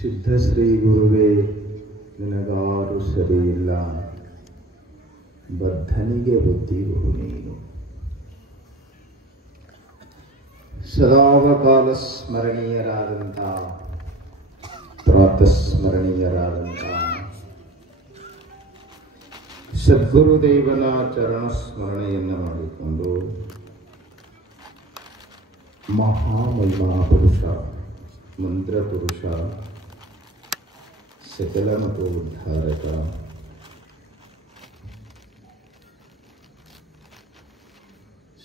ಸಿದ್ಧಶ್ರೀ ಗುರುವೇ ನಿನಗಾರು ಸರಿಯಿಲ್ಲ, ಬದ್ಧನಿಗೆ ಬುದ್ಧಿ ಗುರು ನೀನು. ಸದಾವಕಾಲ ಸ್ಮರಣೀಯರಾದಂಥ ಪ್ರಾತಸ್ಮರಣೀಯರಾದಂಥ ಸದ್ಗುರುದೇವನ ಚರಣ ಸ್ಮರಣೆಯನ್ನು ಮಾಡಿಕೊಂಡು ಮಹಾಮಹಿಮಾ ಪುರುಷ, ಮಂತ್ರ ಪುರುಷ, ಸಕಲ ಮತೋದ್ಧಾರಕ,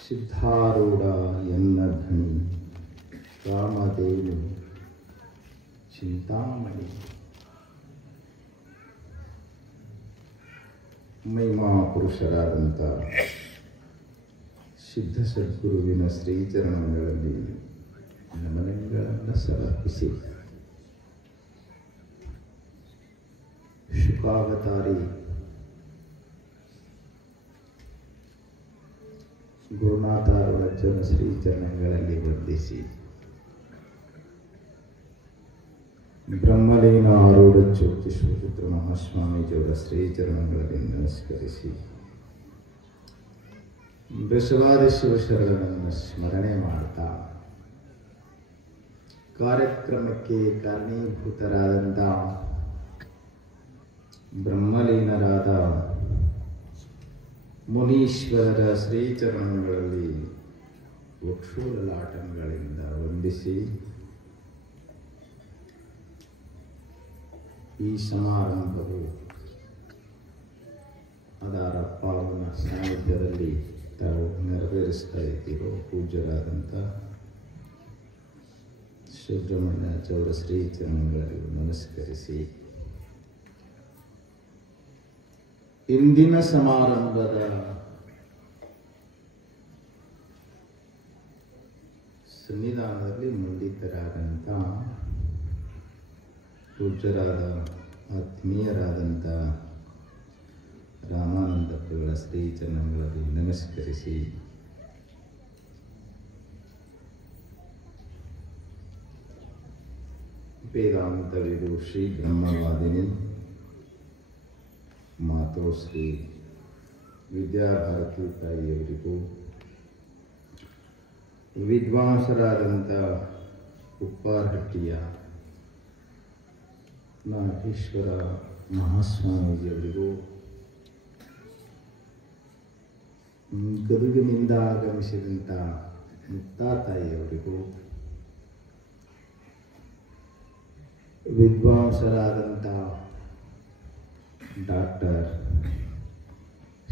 ಸಿದ್ಧಾರೂಢ ಎನ್ನ ಧನಿ, ರಾಮದೇವಿ ಚಿಂತಾಮಣಿ, ಮಹಿಮಾ ಪುರುಷರಾದಂಥ ಸಿದ್ಧ ಸದ್ಗುರುವಿನ ಶ್ರೀಚರಣಗಳಲ್ಲಿ ನಮನಗಳನ್ನು ಸಮರ್ಪಿಸಿ, ಶುಕಾವತಾರಿ ಗುರುನಾಥಾರುಣಜ್ಜನ ಶ್ರೀಚರಣಗಳಲ್ಲಿ ವಂದಿಸಿ, ಬ್ರಹ್ಮಲೀನ ಆರೂಢ ಜ್ಯೋತಿಷಪುತ್ರ ಮಹಾಸ್ವಾಮೀಜಿಯವರ ಶ್ರೀಚರಣಗಳಲ್ಲಿ ನಮಸ್ಕರಿಸಿ, ಬಸವಾದಿ ಶಿವಶರಣರನ್ನು ಸ್ಮರಣೆ ಮಾಡ್ತಾ ಕಾರ್ಯಕ್ರಮಕ್ಕೆ ಕಾರಣೀಭೂತರಾದಂಥ ಬ್ರಹ್ಮಲೀನರಾದ ಮುನೀಶ್ವರರ ಶ್ರೀಚರಣಗಳಲ್ಲಿ ವಕ್ಷೋಲಲಾಟನಗಳಿಂದ ವಂದಿಸಿ, ಈ ಸಮಾರಂಭವು ಅದರ ಪಾವನ ಸಾನ್ನಿಧ್ಯದಲ್ಲಿ ತಾವು ನೆರವೇರಿಸ್ತಾ ಇದ್ದೀರೋ ಪೂಜ್ಯರಾದಂಥ ಸುಬ್ರಹ್ಮಣ್ಯಾಚಾರ್ಯ ಶ್ರೀಚರಣಗಳಲ್ಲಿ ನಮಸ್ಕರಿಸಿ, ಇಂದಿನ ಸಮಾರಂಭದ ಸನ್ನಿಧಾನದಲ್ಲಿ ಮಂಡಿತರಾದಂಥ ಪೂಜ್ಯರಾದ ಆತ್ಮೀಯರಾದಂಥ ರಾಮಾನಂದಪ್ಪಗಳ ಶ್ರೀಚರಣಗಳಲ್ಲಿ ನಮಸ್ಕರಿಸಿ, ವೇದಾಂತ ವಿದೂಷಿ ಬ್ರಹ್ಮವಾದಿನಿ ಮಾತೋಶ್ರೀ ವಿದ್ಯಾಭಾರತಿ ತಾಯಿಯವರಿಗೂ, ವಿದ್ವಾಂಸರಾದಂಥ ಉಪ್ಪಾರಹಟ್ಟಿಯ ನಾಗೇಶ್ವರ ಮಹಾಸ್ವಾಮೀಜಿಯವರಿಗೂ, ಗದುಗಿನಿಂದ ಆಗಮಿಸಿದಂಥ ಮುಕ್ತಾ ತಾಯಿಯವರಿಗೂ, ವಿದ್ವಾಂಸರಾದಂಥ ಡಾಕ್ಟರ್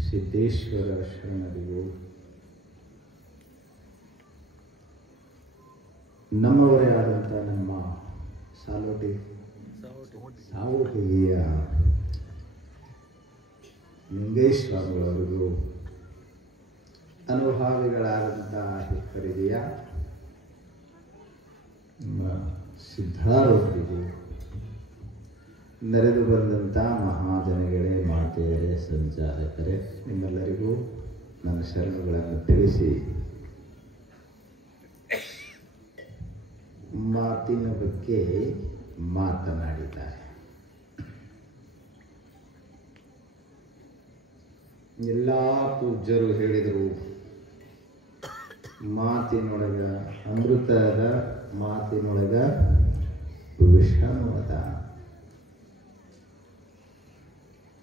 ಸಿದ್ದೇಶ್ವರ ಶರಣರಿಗೂ, ನಮ್ಮವರೇ ಆದಂಥ ನಮ್ಮ ಸಾವೋಟಿಗೆಯ ಲಿಂಗೇಶ್ವರಗಳವರಿಗೂ, ಅನುಭಾವಿಗಳಾದಂಥ ಹಿಕ್ಕರಿಗೆಯ ನಮ್ಮ ಸಿದ್ಧಾರೂಢರಿಗೂ, ನೆರೆದು ಬಂದಂಥ ಮಹಾಜನಗಳೇ, ಮಾತೆಯರೇ, ಸಂಚಾಲಕರೇ, ನಿಮ್ಮೆಲ್ಲರಿಗೂ ನನ್ನ ಶರಣಗಳನ್ನು ತಿಳಿಸಿ, ಮಾತಿನ ಬಗ್ಗೆ ಮಾತನಾಡಿದ್ದಾರೆ. ಎಲ್ಲ ಪೂಜ್ಯರು ಹೇಳಿದರು, ಮಾತಿನೊಳಗ ಅಮೃತದ, ಮಾತಿನೊಳಗ ವಿಷಮದ.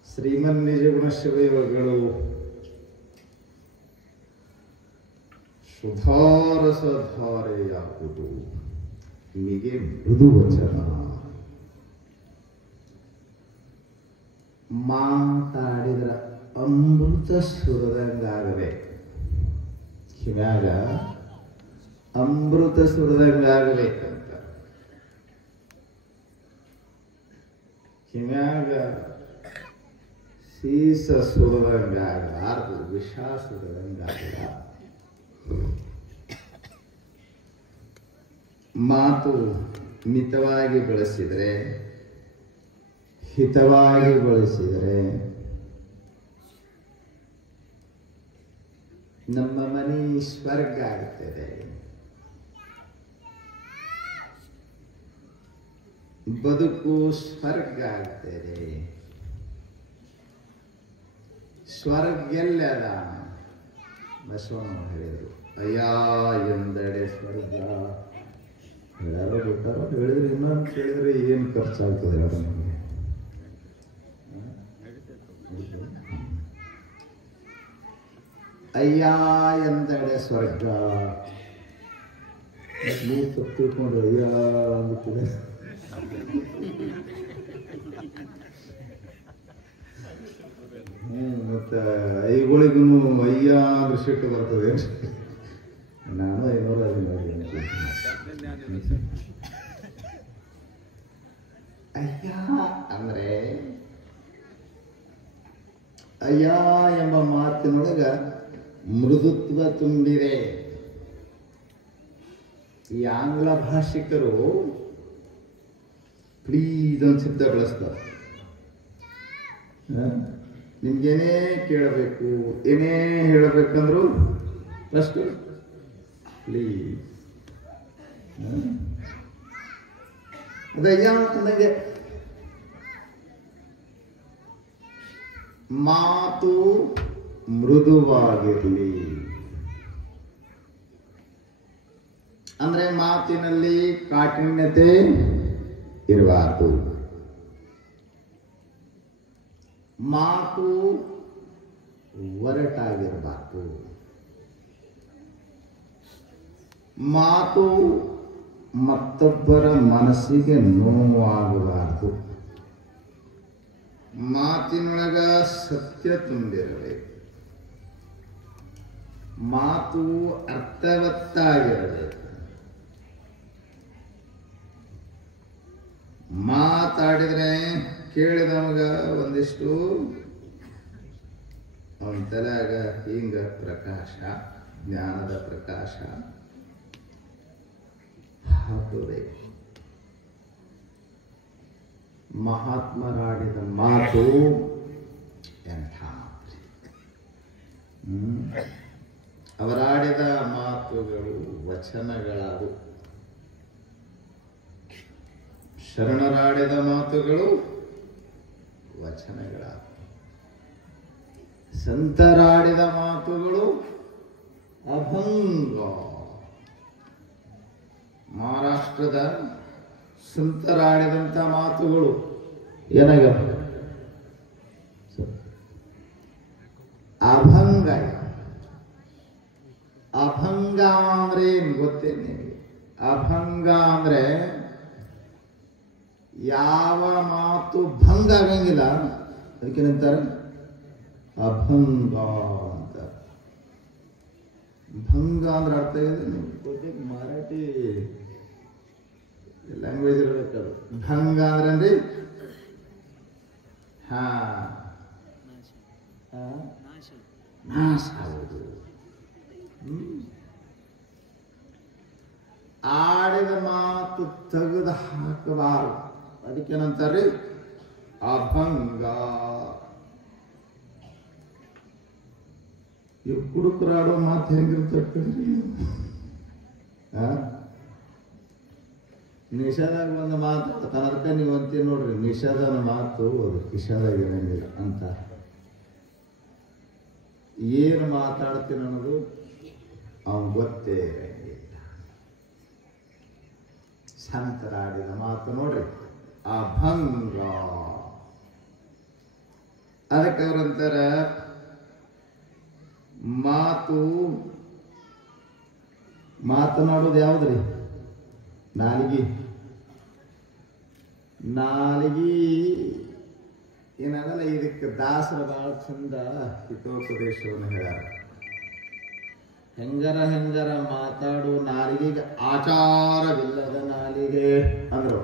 ಶ್ರೀಮನ್ ನಿಜಗುಣ ಶಿವಯೋಗಿಗಳು ಸುಧಾರಸಧಾರೆಯಾಗುವುದು ನಿಮಗೆ ಮೃದು ವಚನ, ಮಾತಾಡಿದ್ರ ಅಮೃತ ಸುರದಂಗಾಗಬೇಕು, ಕಿವ್ಯಾಗ ಅಮೃತ ಸುರದಂಗಾಗಬೇಕಂತ, ಕಿವ್ಯಾಗ ಸೀಸ ಸುರದಂಗಾಗಲಾರದು, ವಿಷ ಸುರದಂಗಾಗಲ್ಲ. ಮಾತು ಮಿತವಾಗಿ ಬಳಸಿದರೆ, ಹಿತವಾಗಿ ಬಳಸಿದರೆ ನಮ್ಮ ಮನೆ ಸ್ವರ್ಗ ಆಗುತ್ತದೆ. ಬದುಕು ಸ್ವರ್ಗ ಆಗ್ತದೆ. ಸ್ವರ್ಗ ಎಲ್ಲದ ಬಸವಣ್ಣ ಹೇಳಿದರು. ಅಯ್ಯ ಎಂದೆಡೆ ಸ್ವರ್ಗ ಯಾರೋ ಬಿಟ್ಟಾರೋ ಹೇಳಿದ್ರೆ ಇನ್ನೊಂದು ಕೇಳಿದ್ರೆ ಏನು ಖರ್ಚಾಗ್ತದೆ ಯಾರು ನಮಗೆ. ಅಯ್ಯ ಎಂದೆಡೆ ಸ್ವರ್ಗ ನೀವು ತಪ್ಪು ತಿಳ್ಕೊಂಡು ಅಯ್ಯ ಅಂದುತ್ತದೆ. ಮತ್ತು ಐಗಳಿಗೂ ಅಯ್ಯ ಅಂದ್ರೆ ಸಿಟ್ಟು ಬರ್ತದೆ. ನಾನು 515 ಅಯ್ಯ ಅಂದ್ರೆ ಅಯ್ಯ ಎಂಬ ಮಾತಿನೊಳಗ ಮೃದುತ್ವ ತುಂಬಿದೆ. ಈ ಆಂಗ್ಲ ಭಾಷಿಕರು ಪ್ಲೀಸ್ ಅಂತ ಶಬ್ದ ಬಳಸ್ತಾರೆ. ನಿಮ್ಗೇನೇ ಕೇಳಬೇಕು, ಏನೇ ಹೇಳಬೇಕಂದ್ರು ಫಸ್ಟ್ ಪ್ಲೀಸ್. ಅದಯ್ಯ ನನಗೆ ಮಾತು ಮೃದುವಾಗಿರಲಿ ಅಂದ್ರೆ ಮಾತಿನಲ್ಲಿ ಕಾಠಿಣ್ಯತೆ ಇರಬಾರದು. ಮಾತು ಒರಟಾಗಿರಬಾರದು. ಮಾತು ಮತ್ತೊಬ್ಬರ ಮನಸ್ಸಿಗೆ ನೋವಾಗಬಾರದು. ಮಾತಿನೊಳಗ ಸತ್ಯ ತುಂಬಿರಬೇಕು. ಮಾತು ಅರ್ಥವತ್ತಾಗಿರಬೇಕು. ಮಾತಾಡಿದ್ರೆ ಕೇಳಿದವಾಗ ಒಂದಿಷ್ಟು ಅವನ ತಲೆಯಾಗ ಹಿಂಗ ಪ್ರಕಾಶ, ಜ್ಞಾನದ ಪ್ರಕಾಶ ಹಾಕಬೇಕು. ಮಹಾತ್ಮರಾಡಿದ ಮಾತು ಎಂಥ ಅವರಾಡಿದ ಮಾತುಗಳು ವಚನಗಳಾದವು. ಶರಣರಾಡಿದ ಮಾತುಗಳು ವಚನಗಳಾದವು. ಸಂತರಾಡಿದ ಮಾತುಗಳು ಅಭಂಗ. ಮಹಾರಾಷ್ಟ್ರದ ಸಂತರಾಡಿದಂಥ ಮಾತುಗಳು ಏನಾಗ್ಯಾವ? ಅಭಂಗ. ಅಭಂಗ ಅಂದ್ರೆ ಏನು ಗೊತ್ತೇನು ನಿಮಗೆ? ಅಭಂಗ ಅಂದ್ರೆ ಯಾವ ಮಾತು ಭಂಗ ಆಗಂಗಿಲ್ಲ, ಅದಕ್ಕೇನಂತಾರೆ ಅಭಂಗ ಅಂತ. ಭಂಗ ಅಂದ್ರೆ ಅರ್ಥ ಇದೆ ಮರಾಠಿ ಲ್ಯಾಂಗ್ವೇಜ್ ಇರಬೇಕದು. ಭಂಗ ಅಂದ್ರೆ ನಾಶ ಆಗುವುದು. ಆಡಿದ ಮಾತು ತೆಗೆದು ಹಾಕಬಾರದು, ಅದಕ್ಕೇನಂತಾರೆ ಅಭಂಗ. ಇವು ಕುಡುಕರಾಡೋ ಮಾತು ಹೆಂಗಿರ್ತದೆ? ನಿಷೇಧಾಗ ಒಂದು ಮಾತು ತನಕ ನೀವು ಅಂತೀವಿ ನೋಡ್ರಿ, ನಿಷೇಧನ ಮಾತು ಅದು ಕಿಷಾದಾಗ ಇರಂಗಿಲ್ಲ ಅಂತ. ಏನು ಮಾತಾಡ್ತೀನಿ ಅನ್ನೋದು ಅವನು ಗೊತ್ತೇ ಇರಂಗಿಲ್ಲ. ಸಂತರಾಡಿದ ಮಾತು ನೋಡ್ರಿ ಅಭಂಗ. ಅದಕ್ಕೆ ಅವ್ರಂತಾರ ಮಾತನಾಡೋದು ಯಾವ್ದ್ರಿ? ನಾಲಿಗೆ. ಏನದಲ್ಲ, ಇದಕ್ಕೆ ದಾಸರ ಬಹಳ ಚಂದ ಹಿತೋಪದೇಶವನ್ನು ಹೇಳ್ಯಾರ. ಹೆಂಗರ ಮಾತಾಡು ನಾಲಿಗೆಗೆ ಆಚಾರವಿಲ್ಲದ ನಾಲಿಗೆ ಅಂದ್ರು.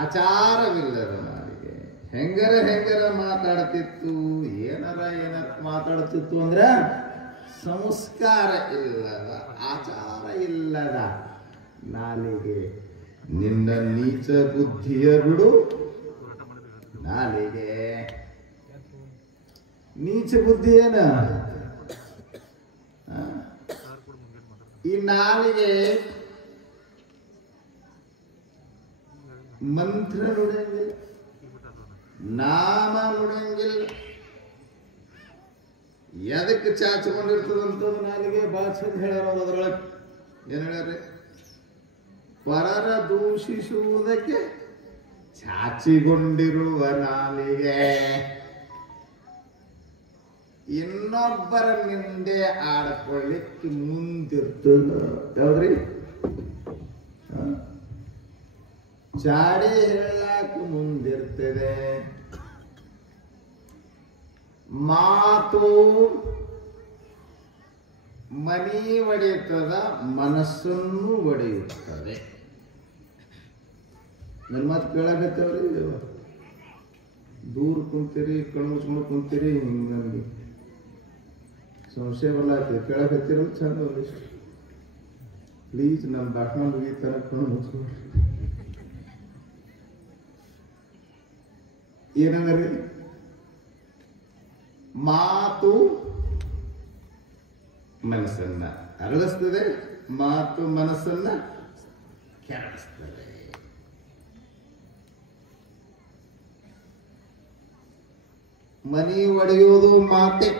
ಆಚಾರವಿಲ್ಲದ ನಾಲಿಗೆ ಹೆಂಗರ ಮಾತಾಡ್ತಿತ್ತು, ಏನರ ಮಾತಾಡ್ತಿತ್ತು ಅಂದ್ರೆ ಸಂಸ್ಕಾರ ಇಲ್ಲದ, ಆಚಾರ ಇಲ್ಲದ ನಾಲಿಗೆ. ನಿನ್ನ ನೀಚ ಬುದ್ಧಿಯ ಬಿಡು ನಾಲಿಗೆ. ನೀಚ ಬುದ್ಧಿ ಏನ? ಈ ನಾಲಿಗೆ ಮಂತ್ರ ನುಡಿಯಂಗಿಲ್ಲ, ನಾಮ ನುಡಿಯಂಗಿಲ್ಲ. ಎದಕ್ಕೆ ಚಾಚಿಕೊಂಡಿರ್ತದಂತ ನಾಲಿಗೆ ಭಾಷೆ ಹೇಳ್ಯಾರ. ಅದರೊಳಗೆ ಏನ್ ಹೇಳ್ಯಾರ? ಪರರ ದೂಷಿಸುವುದಕ್ಕೆ ಚಾಚಿಕೊಂಡಿರುವ ನಾಲಿಗೆ ಇನ್ನೊಬ್ಬರ ನಿಂದೆ ಆಡ್ಕೊಳ್ಳಿಕ್ಕೆ ಮುಂದಿರ್ತದ. ಯಾವ್ದ್ರಿ? ಚಾಡಿ ಹೇಳಾಕ ಮುಂದಿರ್ತದೆ. ಮಾತು ಮನಿ ಒಡೆಯುತ್ತದ, ಮನಸ್ಸನ್ನು ಒಡೆಯುತ್ತದೆ. ನನ್ನ ಮಾತು ಕೇಳಾಕತ್ತೇವ್ರಿ? ದೂರ ಕುಂತೀರಿ, ಕಣ್ಣು ಮುಚ್ಕೊಂಡು ಕುಂತೀರಿ, ಹಿಂಗೆ ನನಗೆ ಸಂಶಯ ಬರ್ಲಾಗ್ತದೆ. ಕೇಳಾಕತ್ತೀರಲ್ಲ ಚಂದ ಒಂದಿಷ್ಟು ಪ್ಲೀಸ್. ನನ್ನ ಬಾಟ್ನ ಮುಗಿತಾರ, ಕಣ್ಣು ಮುಚ್ಕೊಂಡು. ಏನಂದ್ರಿ? ಮಾತು ಮನಸ್ಸನ್ನ ಅರಳಿಸ್ತದೆ, ಮಾತು ಮನಸ್ಸನ್ನ ಕೆರಳಿಸ್ತದೆ. ಮನಿ ಒಡೆಯುವುದು ಮಾತೆ,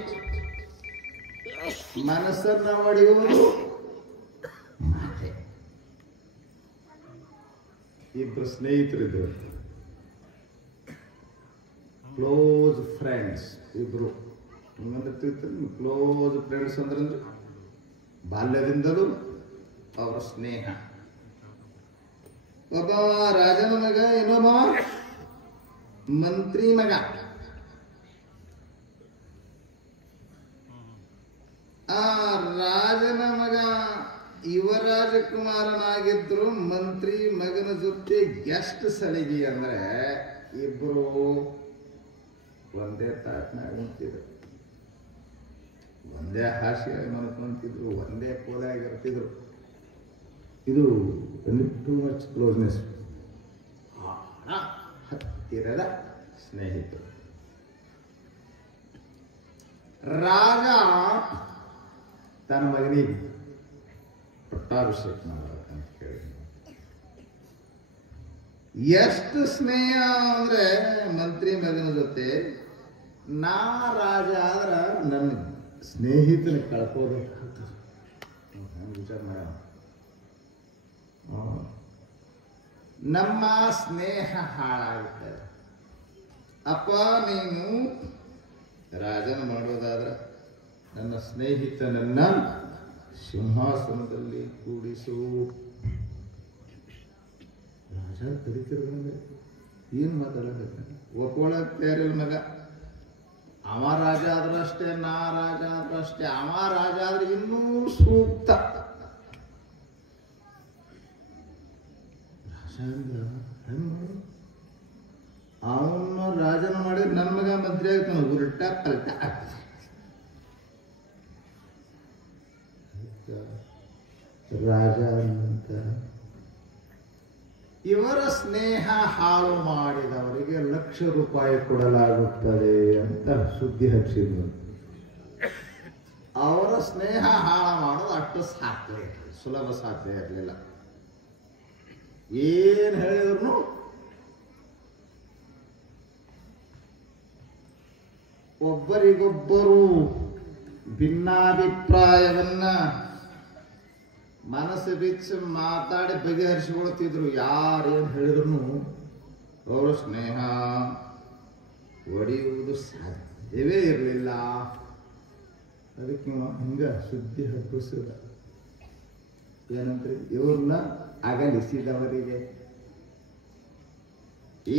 ಮನಸ್ಸನ್ನ ಒಡೆಯುವುದು ಮಾತೆ. ಇಬ್ಬರು ಸ್ನೇಹಿತರಿದ್ರು, ಕ್ಲೋಸ್ ಫ್ರೆಂಡ್ಸ್ ಇಬ್ರು. ಕ್ಲೋಸ್ ಫ್ರೆಂಡ್ಸ್ ಅಂದ್ರೆ ಬಾಲ್ಯದಿಂದಲೂ ಅವರ ಸ್ನೇಹ. ಒಬ್ಬ ರಾಜನ ಮಗ, ಇನ್ನೊಬ್ಬ ಮಂತ್ರಿ ಮಗ. ಆ ರಾಜನ ಮಗ ಯುವರಾಜಕುಮಾರನಾಗಿದ್ರು. ಮಂತ್ರಿ ಮಗನ ಜೊತೆ ಗೆಸ್ಟ್ ಸಲಿಗೆ ಅಂದ್ರೆ ಇಬ್ರು ಒಂದೇ ತಾಟ್ನಾಗ ಉಂಟಿದ್ರು, ಒಂದೇ ಹಾಸ್ಯ ಮನ್ಕೊಂತಿದ್ರು, ಒಂದೇ ಕೋಲಾಗಿರ್ತಿದ್ರು. ಇದು ಟೂ ಮಚ್ ಕ್ಲೋಸ್ನೆಸ್. ಹತ್ತಿರದ ಸ್ನೇಹಿತರು. ರಾಜ ತನ್ನ ಮಗನಿಗೆ ಪಟ್ಟಾಭಿಷೇಕ ಮಾಡಬೇಕಂತ ಕೇಳಿ ಎಷ್ಟು ಸ್ನೇಹ ಅಂದ್ರೆ ಮಂತ್ರಿ ಮಗನ ಜೊತೆ. ನಾ ರಾಜ ಆದ್ರ ನನ್ನ ಸ್ನೇಹಿತನ ಕಳ್ಕೋಬೇಕಂತ ವಿಚಾರ ಮಾಡ. ನಮ್ಮ ಸ್ನೇಹ ಹಾಳಾಗುತ್ತದೆ. ಅಪ್ಪ, ನೀನು ರಾಜನ ಮಾಡೋದಾದ್ರ ನನ್ನ ಸ್ನೇಹಿತನನ್ನ ಸಿಂಹಾಸನದಲ್ಲಿ ಕೂಡಿಸು. ರಾಜ ಕರಿತಿರ್ಬಂದ್ರೆ ಏನು ಮಾತಾಡಬೇಕು? ಒಪ್ಕೊಳ್ಳಕ್ ತಯಾರಿಲ್ಲ ಮಗ. ಅವ ರಾಜ ಆದ್ರೂ ಅಷ್ಟೇ, ನಾ ರಾಜ ಆದ್ರೂ ಅಷ್ಟೇ. ಅವ ರಾಜ ಆದ್ರೆ ಇನ್ನೂ ಸೂಕ್ತ. ಅವನ್ನ ರಾಜನ ಮಾಡಿದ್ರೆ ನನ್ನ ಮಗ ಮಂತ್ರಿ ಆಗ್ತಾನ. ಉಲ್ಟಾ ಪಲ್ಟಾ ಆಗ್ತದೆ. ರಾಜ ಅಂತ ಇವರ ಸ್ನೇಹ ಹಾಳು ಮಾಡಿದವರಿಗೆ ₹1,00,000 ಕೊಡಲಾಗುತ್ತದೆ ಅಂತ ಸುದ್ದಿ ಹಚ್ಚಿದ್ರು. ಅವರ ಸ್ನೇಹ ಹಾಳು ಮಾಡೋದು ಅಷ್ಟು ಸಾಧ್ಯ, ಸುಲಭ ಸಾಧ್ಯ ಇರಲಿಲ್ಲ. ಏನ್ ಹೇಳಿದ್ರು ಒಬ್ಬರಿಗೊಬ್ಬರು ಭಿನ್ನಾಭಿಪ್ರಾಯವನ್ನ ಮನಸ್ಸು ಬಿಚ್ಚಿ ಮಾತಾಡಿ ಬಗೆಹರಿಸಿಕೊಳ್ತಿದ್ರು. ಯಾರೇನು ಹೇಳಿದ್ರು ಅವರ ಸ್ನೇಹ ಒಡೆಯುವುದು ಸಾಧ್ಯವೇ ಇರಲಿಲ್ಲ. ಅದಕ್ಕೆ ಹಂಗ ಸುದ್ದಿ ಹಬ್ಬಿಸಿದ. ಏನಂದ್ರೆ ಇವ್ರನ್ನ ಅಗಲಿಸಿದವರಿಗೆ,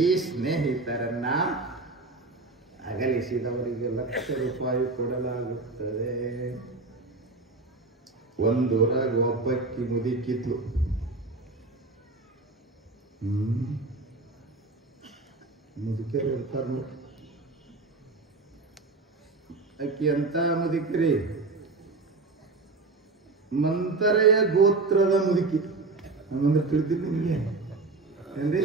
ಈ ಸ್ನೇಹಿತರನ್ನ ಅಗಲಿಸಿದವರಿಗೆ ₹1,00,000 ಕೊಡಲಾಗುತ್ತದೆ. ಒಂದೂರಾಗ ಒಬ್ಬಕ್ಕಿ ಮುದುಕಿದ್ಲು. ಮುದುಕಿಯರು ಇರ್ತಾರ. ಅಕ್ಕಿ ಅಂತ ಮುದುಕಿರಿ, ಮಂತರೆಯ ಗೋತ್ರದ ಮುದುಕಿ. ಹಂಗಂದ್ರೆ ತಿಳಿದಿಲ್ಲ ನಿಮಗೆ ಏನ್ರಿ?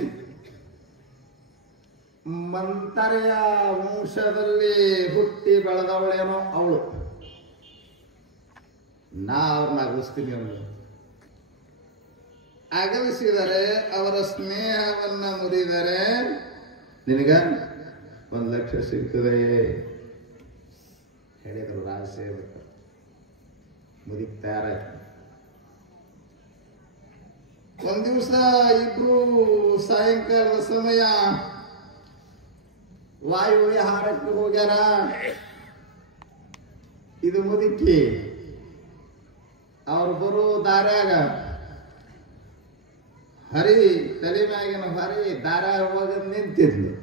ಮಂತರೆಯ ವಂಶದಲ್ಲಿ ಹುಟ್ಟಿ ಬೆಳೆದವಳೇನೋ ಅವಳು. ನಾ ಅವ್ರನ್ನ ಅಗಲಿಸ್ತೀನಿ. ಅವಳು ಅಗಲಿಸಿದರೆ, ಅವರ ಸ್ನೇಹವನ್ನ ಮುರಿದರೆ ನಿನಗ 1,00,000 ಸಿಗ್ತದೆ ಹೇಳಿದರು ರಾಜಸೇವಕರು. ಮುದಿಕ್ ತಯಾರಾಯ್ತು. ಒಂದ್ ದಿವಸ ಇಬ್ರು ಸಾಯಂಕಾಲದ ಸಮಯ ವಾಯುವಿಹಾರಕ್ಕೆ ಹೋಗ್ಯಾರ. ಇದು ಮುದುಕಿ. ಅವ್ರು ಬರೋ ದಾರ್ಯಾಗ ಹರಿ ತಲೆ ಮ್ಯಾಗಿನ ಹರಿ ದಾರ್ಯಾಗ ಹೋಗ ನಿಂತಿದ್ಲು.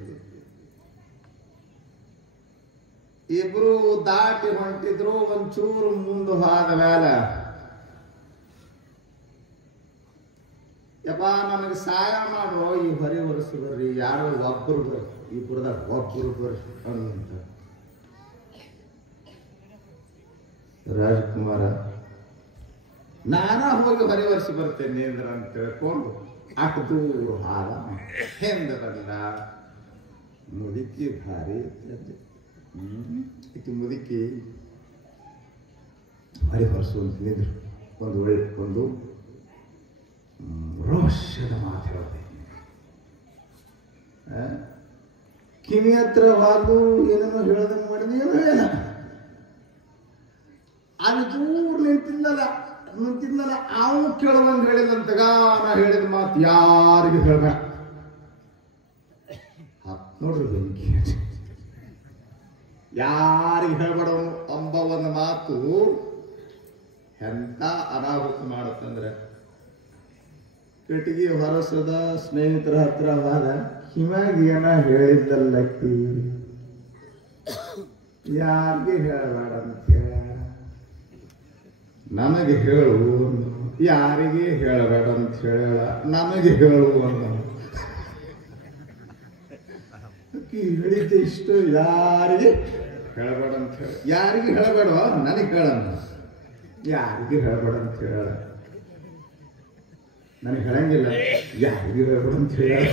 ಇಬ್ರು ದಾಟಿ ಹೊಂಟಿದ್ರು. ಒಂಚೂರು ಮುಂದೆ ಹೋದ ಮೇಲೆ, ಯಪ್ಪ ನನಗೆ ಸಹಾಯ ಮಾಡ್ರು, ಈ ಹೊರಿ ಒರೆಸಿ ಬರ್ರಿ, ಯಾರೋ ಒಬ್ಬರು ಬರ್ರಿ, ಇಬ್ಬರದಾಗ ಒಬ್ಬರು ಬರ್ರಿ ಅಂತ. ರಾಜಕುಮಾರ ನಾನಾ ಹೋಗಿ ಹೊರಿ ಒರೆಸಿ ಬರ್ತೇನೆ ಅಂದ್ರ ಅಂತ ತಿಳ್ಕೊಂಡು ಅಷ್ಟು ದೂರ ಹಾಲ ಹಿಂದ ಬಂದ. ಮುದುಕಿ ಭಾರಿ ಈಕೆ ಮುದುಕಿ ಹೊರಿ ಹೊರಸು ಅಂತ ನಿಂದ್ರು. ಒಂದು ರಹಸ್ಯದ ಮಾತು ಹೇಳಿದೆ. ಕಿವಿ ಹತ್ರ ವಾದು ಏನೇನೋ ಹೇಳದಂಗೆ ಮಾಡಿದೆ. ಏನೋ ಹೇಳ ಅಲ್ಲಿ ದೂರ ನಿಂತಿದ್ನಲ್ಲ ಅವನು ಕೇಳುವಂಗೆ ಹೇಳಿದಂತಗ ನಾ ಹೇಳಿದ ಮಾತು ಯಾರಿಗೂ ಹೇಳ್ಬೇಡ. ನೋಡ್ರಿ ಬೆಂಕಿ, ಯಾರಿಗೆ ಹೇಳ್ಬೇಡವನು ಅಂಬ ಒಂದು ಮಾತು ಎಂತ ಅನಾಹುತ ಮಾಡುತ್ತಂದ್ರೆ, ಪೆಟ್ಟಿಗೆ ಹೊರಸದ ಸ್ನೇಹಿತರ ಹತ್ರ ಹೋದ. ಹಿಮಾಗಿ ಏನ ಹೇಳಿದ್ದಲ್ಲಕ್ಕಿ ಯಾರಿಗೆ ಹೇಳಬೇಡ ಅಂತ ಹೇಳ, ನನಗೆ ಹೇಳು. ಯಾರಿಗೆ ಹೇಳಬೇಡ ಅಂತ ಹೇಳ, ನನಗೆ ಹೇಳು ಅಂತ ಹೇಳಿದ್ದೆ ಇಷ್ಟು. ಯಾರಿಗೆ ಹೇಳಬೇಡ ಅಂತ ಹೇಳ, ಯಾರಿಗೆ ಹೇಳಬೇಡ, ನನಗೆ ಹೇಳಂತ. ಯಾರಿಗೆ ಹೇಳಬೇಡ ಅಂತ ಹೇಳ, ನನಗೆ ಹೇಳಂಗಿಲ್ಲ. ಯಾರಿಗೆ ಹೇಳಬೇಡ ಅಂತ ಹೇಳ.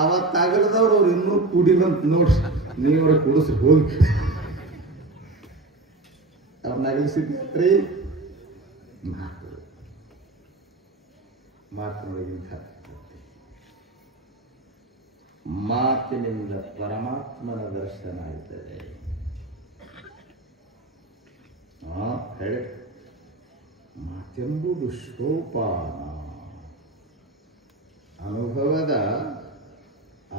ಅವತ್ತಾಗಲದವ್ರು ಅವ್ರು ಇನ್ನೂ ಕೂಡಿಲ್ಲಂತ ನೋಡ್ರಿ, ನೀವ್ರ ಕೂಡಿಸ್ರಿ ಹೋಗಿ. ಅವ್ರನ್ನ ಅಗಲಿಸಿದ್ರಿ ಮಾತಿನೊಳಗಿಂತ ಮಾತಿನಿಂದ ಪರಮಾತ್ಮನ ದರ್ಶನ ಆಯ್ತದೆ. ಹೇಳಿ, ಮಾತೆಂಬುದು ಸೋಪಾನ, ಅನುಭವದ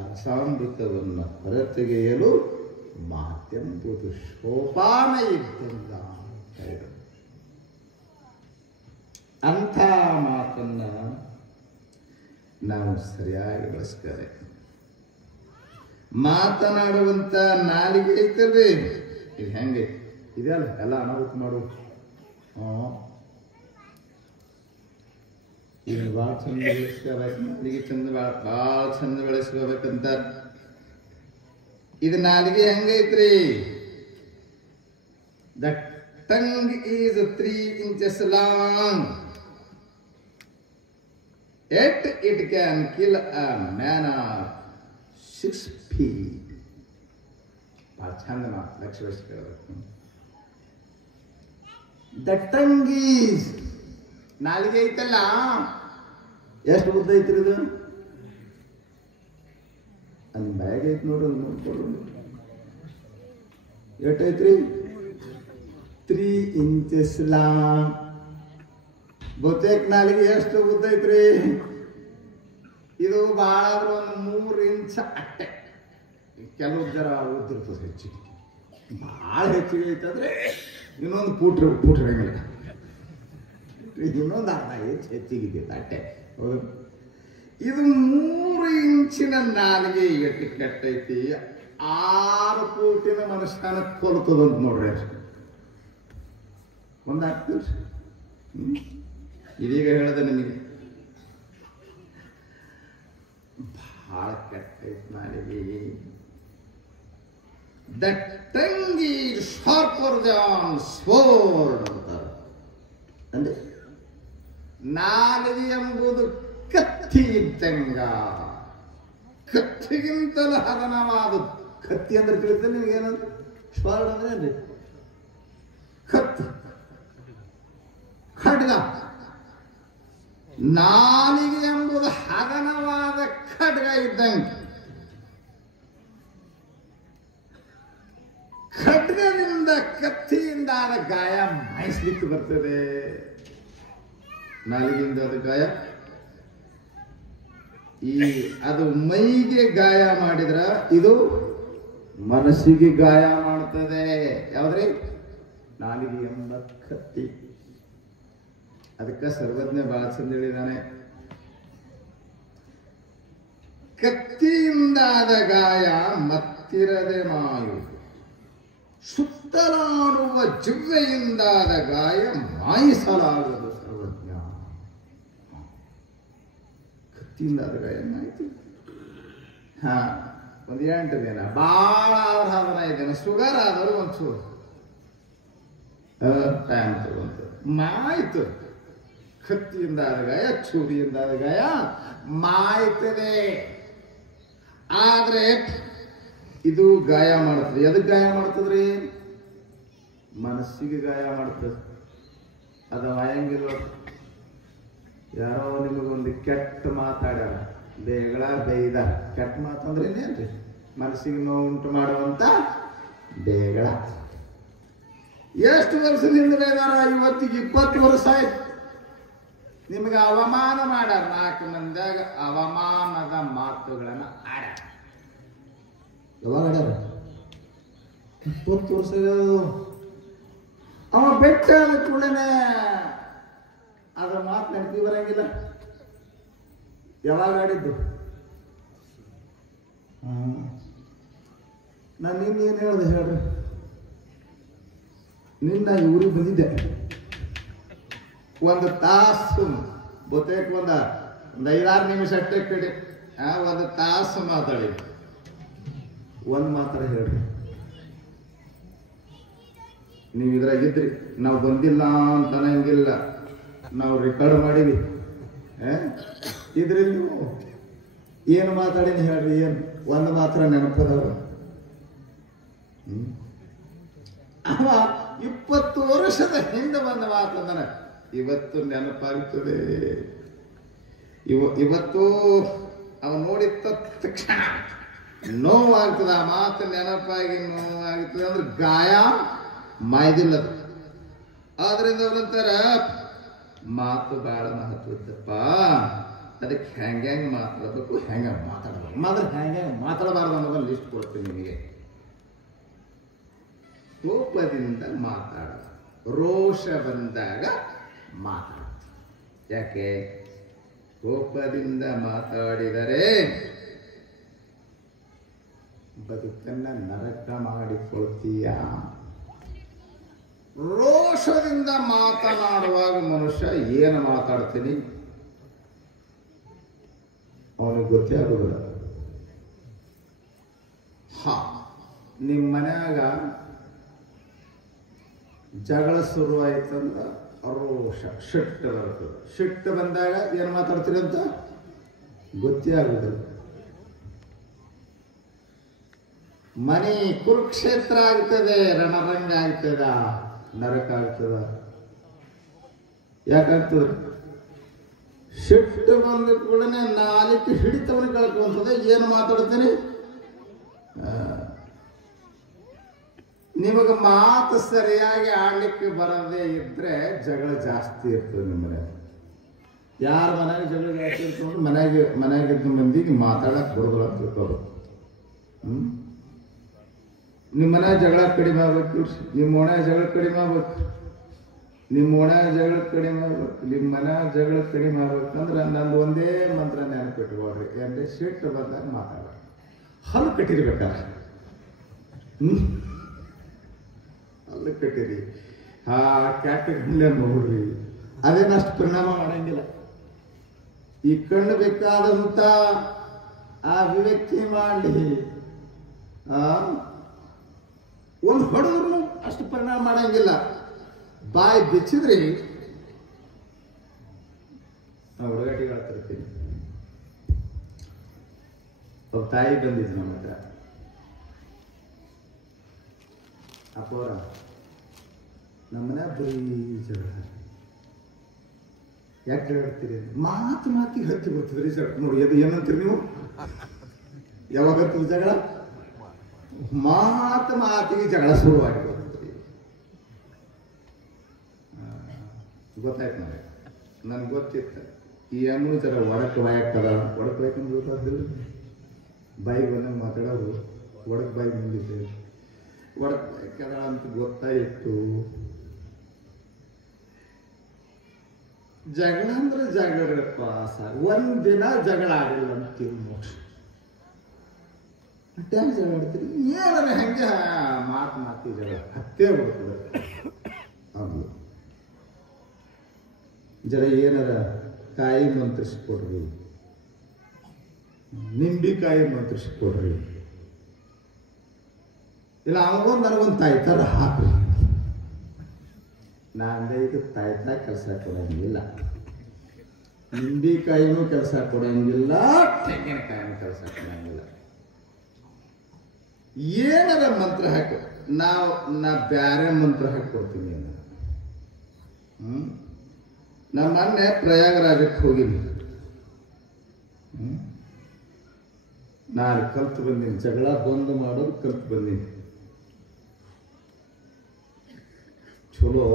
ರಸಾಮೃತವನ್ನು ಹೊರತೆಗೆಯಲು ಮಾತೆಂಬುದು ಸೋಪಾನ ಇದ್ದಂಗ. ಅಂಥ ಮಾತನ್ನ ನಾವು ಸರಿಯಾಗಿ ಬಳಸ್ತಾರೆ. ಮಾತನಾಡುವಂತ ನಾಲಿಗೆ ಐತಲ್ರಿ, ಇದು ಹೆಂಗೆ ಇದೆಯಲ್ಲ, ಎಲ್ಲ ಅನಾಹುತ ಮಾಡು. ಇದನ್ನ ಭಾಳ ಚಂದ ಬೆಳೆಸ್ಕೋಬೇಕು, ನಾಲಿಗೆ ಚಂದ ಭಾಳ ಚಂದ ಬೆಳೆಸ್ಕೋಬೇಕಂತ. ಇದು ನಾಲಿಗೆ ಹೆಂಗೈತ್ರಿ? The tongue is 3 inches long. Yet it can kill a man of 6 feet. ಭಾಳ ಚಂದ ಮಾತು, ಲಕ್ಷ ಬೆಳೆಸ್ಕೋಬೇಕು. ದ ಟಂಗ್ ಈಸ್, ನಾಲಿಗೆ ಐತಲ್ಲ, ಎಷ್ಟು ಉದ್ದ ಐತ್ರಿ ಇದು? ಅಲ್ಲಿ ಬ್ಯಾಗ್ ಐತಿ ನೋಡೋದು, ನೋಡ್ಕೊಳ್ಳು ಎಷ್ಟೈತ್ರಿ? 3 inches long. ಬಹುತೇಕ ನಾಲಿಗೆ ಎಷ್ಟು ಉದ್ದ ಐತ್ರಿ? ಇದು ಭಾಳ ಆದ್ರೂ ಒಂದು 3 inch ಅಟ್ಟೆ. ಕೆಲವು ಜರ ಉದ್ದಿರ್ತದೆ ಹೆಚ್ಚಿಗೆ, ಭಾಳ ಹೆಚ್ಚಿಗೆ ಐತಂದ್ರೆ ಇನ್ನೊಂದು ಪೂಟ್ ಇರಂಗಿಲ್ಲ, ಇನ್ನೊಂದು ಅರ್ಧ ಇಂಚ್ ಹೆಚ್ಚಿಗಿದೆ ಅಟ್ಟೆ. ಹೌದು, ಇದು 3 ಇಂಚಿನ ನಾಲಿಗೆ ಎಟ್ಟು ಕೆಟ್ಟೈತಿ. 6 ಫೂಟಿನ ಮನುಷ್ಯನ ಕೊಲ್ತದಂತ ನೋಡ್ರಿ. ಅಷ್ಟು ಒಂದಾಗ್ತದೆ. ಇದೀಗ ಹೇಳದೆ ನಿಮಗೆ ಬಹಳ ಕೆಟ್ಟೈತಿ ನಾಲಿಗೆ. The tongue is sharper than sword ಅಂತಾರೆ. ಅಂದ್ರೆ ನಾಲಿಗೆ ಎಂಬುದು ಕತ್ತಿ ಇದ್ದಂಗ, ಕತ್ತಿಗಿಂತಲೂ ಹದನವಾದ. ಕತ್ತಿ ಅಂದ್ರೆ ತಿಳಿದ್ರೆ ನಿಮ್ಗೆ ಏನಂದ್ರೆ, ಸ್ವರ್ಡ್ ಅಂದ್ರೆ ಏನ್ರಿ? ಕತ್ತಿ. ಖಡ್ಗ. ನಾಲಿಗೆ ಎಂಬುದು ಹಗನವಾದ ಖಡ್ಗ ಇದ್ದಂಗೆ. ಖಡ್ಗದಿಂದ ಕತ್ತಿಯಿಂದ ಆದ ಗಾಯ ಮಾಯಿಸ್ಲಿಕ್ಕೆ ಬರ್ತದೆ. ನಾಲಿಗೆಯಿಂದ ಆದ ಗಾಯ ಅದು ಮೈಗೆ ಗಾಯ ಮಾಡಿದ್ರ ಇದು ಮನಸ್ಸಿಗೆ ಗಾಯ ಮಾಡ್ತದೆ. ಯಾವ್ದ್ರಿ? ನಾಲಿಗೆ ಎಂಬ ಕತ್ತಿ. ಅದಕ್ಕೆ ಸರ್ವಜ್ಞ ಬಹಳ ಚಂದ ಹೇಳಿದಾನೆ, ಕತ್ತಿಯಿಂದಾದ ಗಾಯ ಮತ್ತಿರದೆ ಮಾಯು, ಸುತ್ತಲಾಡುವ ಜಿವ್ವೆಯಿಂದಾದ ಗಾಯ ಮಾಯಿಸಲಾಗದು. ಸರ್ವಜ್ಞ ಕತ್ತಿಯಿಂದಾದ ಗಾಯ ಮಾಹಿತಿ. ಒಂದು 8 ದಿನ, ಭಾಳ ಆದ್ರೆ 15 ದಿನ, ಶುಗರ್ ಆದರೂ ಒಂಚೂರು ಟೈಮ್ ತಗೊಂತು, ಮಾಯ್ತು. ಕತ್ತಿಯಿಂದಾದ ಗಾಯ, ಚೂರಿಯಿಂದಾದ ಗಾಯ ಮಾಯ್ತದೆ. ಆದ್ರೆ ಇದು ಗಾಯ ಮಾಡ್ತದೆ. ಎದಕ್ಕೆ ಗಾಯ ಮಾಡ್ತದ್ರಿ? ಮನಸ್ಸಿಗೆ ಗಾಯ ಮಾಡ್ತದೆ. ಅದು ಆಯಂಗಿಲ್ಲ. ಯಾರೋ ನಿಮಗೊಂದು ಕೆಟ್ಟ ಮಾತಾಡ್ಯಾರ, ಬೇಗಳ ಬೈದ. ಕೆಟ್ಟ ಮಾತಂದ್ರೆ ಏನೇನ್ರಿ? ಮನಸ್ಸಿಗೆ ನೋವು ಉಂಟು ಮಾಡುವಂತ ಬೇಗಳ. ಎಷ್ಟು ವರ್ಷದಿಂದ ಬೈದಾರ? ಇವತ್ತಿಗೆ 20 ವರ್ಷ ಆಯ್ತು. ನಿಮಗೆ ಅವಮಾನ ಮಾಡ್ಯಾರ. 4 ಮಂದಿಯಾಗ ಅವಮಾನದ ಮಾತುಗಳನ್ನ ಆಡ್ಯಾರ. ಯಾವಾಗ ಆಡ್ಯಾರ? 20 ವರ್ಷ. ಅವ ಬೆಟ್ಟ ಕೂಡಲೇ ಅದ್ರ ಮಾತು ನೆನಪಿ ಬರಂಗಿಲ್ಲ. ಯಾವಾಗ ಆಡಿದ್ದು? ನಾನು ನಿನ್ನೇನು ಹೇಳ್ದೆ ಹೇಳ್ರಿ? ನಿನ್ನ ಊರಿಗೆ ಬಂದಿದ್ದೆ, 1 ತಾಸು ಬಹುತೇಕ ಒಂದು 5-6 ನಿಮಿಷ ಅಷ್ಟೇ ಕಡೆ 1 ತಾಸು ಮಾತಾಡಿ. ಒಂದು ಮಾತ್ರ ಹೇಳ್ರಿ, ನೀವು ಇದ್ರಾಗಿದ್ರಿ, ನಾವು ಬಂದಿಲ್ಲ ಅಂತ ಅನ್ನಂಗಿಲ್ಲ, ನಾವು ರೆಕಾರ್ಡ್ ಮಾಡೀವಿ. ಇದ್ರಲ್ಲಿ ನೀವು ಏನು ಮಾತಾಡೀನಿ ಹೇಳ್ರಿ? ಏನು ಒಂದು ಮಾತ್ರ ನೆನಪದವ? ಅವ 20 ವರ್ಷದ ಹಿಂದೆ ಬಂದ ಮಾತಂದ್ರೆ ಇವತ್ತು ನೆನಪಾಗುತ್ತದೆ. ಇವತ್ತು ಅವ ನೋಡಿದ ತಕ್ಷಣ ನೋವಾಗ್ತದೆ. ಆ ಮಾತು ನೆನಪಾಗಿ ನೋವಾಗ್ತದೆ. ಅಂದ್ರೆ ಗಾಯ ಮಾಯ್ದಿಲ್ಲ. ಆದ್ರಿಂದ ಅವರಂತಾರ ಮಾತು ಬಹಳ ಮಹತ್ವದ್ದಪ್ಪ. ಅದಕ್ಕೆ ಹೆಂಗೆ ಮಾತಾಡಬೇಕು, ಹೆಂಗೆ ಮಾತಾಡಬೇಕು, ಮಾತ್ರ ಹೆಂಗೆ ಮಾತಾಡಬಾರ್ದು ಅನ್ನೋದನ್ನ ಲಿಸ್ಟ್ ಕೊಡ್ತೀನಿ ನಿಮಗೆ. ಕೋಪದಿಂದ ಮಾತಾಡ, ರೋಷ ಬಂದಾಗ ಮಾತಾಡ. ಯಾಕೆ? ಕೋಪದಿಂದ ಮಾತಾಡಿದರೆ ಬದುಕನ್ನ ನರಕ ಮಾಡಿಕೊಳ್ತೀಯ. ರೋಷದಿಂದ ಮಾತನಾಡುವಾಗ ಮನುಷ್ಯ ಏನು ಮಾತಾಡ್ತೀನಿ ಅವನಿಗೆ ಗೊತ್ತೇ ಆಗೋದಿಲ್ಲ. ನಿಮ್ಮ ಮನ್ಯಾಗ ಜಗಳ ಶುರುವಾಯ್ತಂದ್ರೆ ರೋಷ, ಸಿಟ್ಟು ಬರ್ತದೆ. ಸಿಟ್ಟು ಬಂದಾಗ ಏನು ಮಾತಾಡ್ತೀರಿ ಅಂತ ಗೊತ್ತೇ ಆಗುದಿಲ್ಲ. ಮನೆ ಕುರುಕ್ಷೇತ್ರ ಆಗ್ತದೆ, ರಣರಂಗ ಆಗ್ತದ, ನರಕ ಆಗ್ತದ. ಯಾಕಾಗ್ತದ? ಸಿಟ್ಟು ಬಂದ ಕೂಡನೆ ನಾಲಿಗೆ ಹಿಡಿತವನ್ನ ಕಳ್ಕೊಂತದೆ. ಏನು ಮಾತಾಡ್ತೀನಿ? ನಿಮಗೆ ಮಾತು ಸರಿಯಾಗಿ ಆಡ್ಲಿಕ್ಕೆ ಬರದೇ ಇದ್ರೆ ಜಗಳ ಜಾಸ್ತಿ ಇರ್ತದೆ. ನಿಮ್ಮನೆ ಯಾರ ಮನೆಯಾಗ ಜಗಳ ಜಾಸ್ತಿ ಇರ್ತದೆ? ಮನೆಯಾಗಿದ್ದ ಮಂದಿಗೆ ಮಾತಾಡಕ್ ಬರೋದಿಲ್ಲ ಅಂತ ತಿಳ್ಕೋರು. ನಿಮ್ಮ ಮನ್ಯಾಗ ಜಗಳ ಕಡಿಮೆ ಆಗ್ಬೇಕು, ನಿಮ್ಮ ಓಣ್ಯಾಗ ಜಗಳ ಕಡಿಮೆ ಆಗ್ಬೇಕು, ನಿಮ್ಮ ಓಣ್ಯಾಗ ಜಗಳ ಕಡಿಮೆ ಆಗ್ಬೇಕು, ನಿಮ್ಮ ಮನ್ಯಾಗ ಜಗಳ ಕಡಿಮೆ ಆಗ್ಬೇಕಂದ್ರೆ ನಂದು ಒಂದೇ ಮಂತ್ರ ನೆನಪಿಟ್ಕೊಳ್ರಿ. ಏನ್ರಿ? ಸಿಟ್ಟು ಬಂದಾಗ ಮಾತಾಡ. ಹಲ್ಲು ಕಟ್ಟಿರ್ಬೇಕಾರ, ಹಲ್ಲು ಕಟ್ಟಿರಿ. ಕ್ಯಾಟ್ ನೋಡ್ರಿ, ಅದೇನಷ್ಟು ಪರಿಣಾಮ ಮಾಡಂಗಿಲ್ಲ. ಈ ಕಣ್ಣು ಬೇಕಾದಂತ ಆ ಅಭಿವ್ಯಕ್ತಿ ಮಾಡಲಿ, ಒಂದು ಹೊಡೆದ್ರು ಅಷ್ಟು ಪರಿಣಾಮ ಮಾಡಂಗಿಲ್ಲ. ಬಾಯಿ ಬಿಚ್ಚಿದ್ರಿ ನಾವು ಹುಡುಗಾಟಿಗೆ ಹೇಳ್ತಿರ್ತೀನಿ. ಒಬ್ಬ ತಾಯಿ ಬಂದಿದ್ದು ನಮ್ಮ ಹತ್ರ. ಅಪ್ಪವ್ರ, ನಮ್ಮನೆ ಬರೀ ಜಗಳ, ಯಾಕೆ ಜಗಳಾಡ್ತೀರಿ? ಮಾತಿಗೆ ಹತ್ತಿ ಬರ್ತದ್ರಿ ಜಗಳ. ನೋಡಿ ಅದು ಏನಂತೀರಿ ನೀವು? ಯಾವಾಗ ಹತ್ತಿದ ಜಗಳ? ಮಾತಿಗೆ ಜಗಳ ಶುರುವಾಗಿ ಬರ್ತದ್ರಿ. ಗೊತ್ತಾಯ್ತು ನನಗೆ ಗೊತ್ತಿತ್ತು. ಈ ಅನ್ನು ಜರ ಒಡಕ್ ಬಾಯಕ್ಕದ. ಒಡಕ್ ಬಾಯಕಂದ್ರೆ ಗೊತ್ತಾಗ್ದಿಲ್ಲ, ಬಾಯಿಗೆ ಬಂದಂಗೆ ಮಾತಾಡೋರು. ಒಡಕ್ ಬಾಯಿ ಮುಂದಿದ್ದೆ, ಒಡಕ್ ಬಾಯಕ್ಕದ ಅಂತ ಗೊತ್ತಾಯಿತು. ಜಗಳ ಅಂದ್ರೆ ಜಗಳಪ್ಪ ಸರ್. ಒಂದಿನ ಜಗಳ ಆಡಿಲ್ಲ ಅಂತೀವಿ ಮೋಕ್ಷ. ಟ್ಯಾಂಕ್ ಜಗಳ ಆಡ್ತೀರಿ ಏನಾರ ಹೆಂಗೆ ಮಾತಿ ಜಗಳ ಹತ್ತೇ ಬಿಡ್ತದೆ. ಅದು ಜರ ಏನಾರ ಕಾಯಿ ಮಂತ್ರಿಸ್ಕೊಡ್ರಿ, ನಿಂಬಿಕಾಯಿ ಮಂತ್ರಿಸ್ಕೊಡ್ರಿ, ಇಲ್ಲ ಅವಗೊಂದು ನನಗೊಂದು ತಾಯ್ತಾರ ಹಾಕ್ರಿ. ನಾನೇ ಇದು ತಾಯ್ತಾ ಕೆಲಸ ಕೊಡಂಗಿಲ್ಲ, ನಿಂಬಿಕಾಯಿನೂ ಕೆಲಸ ಕೊಡಂಗಿಲ್ಲ, ತೆಂಗಿನಕಾಯಿನೂ ಕೆಲಸ ಕೊಡಂಗಿಲ್ಲ. ಏನಾರ ಮಂತ್ರ ಹಾಕಿ ನಾ ಬ್ಯಾರೆ ಮಂತ್ರ ಹಾಕೊಡ್ತೀನಿ. ನಮ್ಮ ಮೊನ್ನೆ ಪ್ರಯಾಗರಾಜಕ್ಕೆ ಹೋಗಿನಿ. ನಾನು ಕಲ್ತು ಬಂದೀನಿ, ಜಗಳ ಬಂದು ಮಾಡೋದು ಕಲ್ತು ಬಂದೀನಿ. ಚಲೋ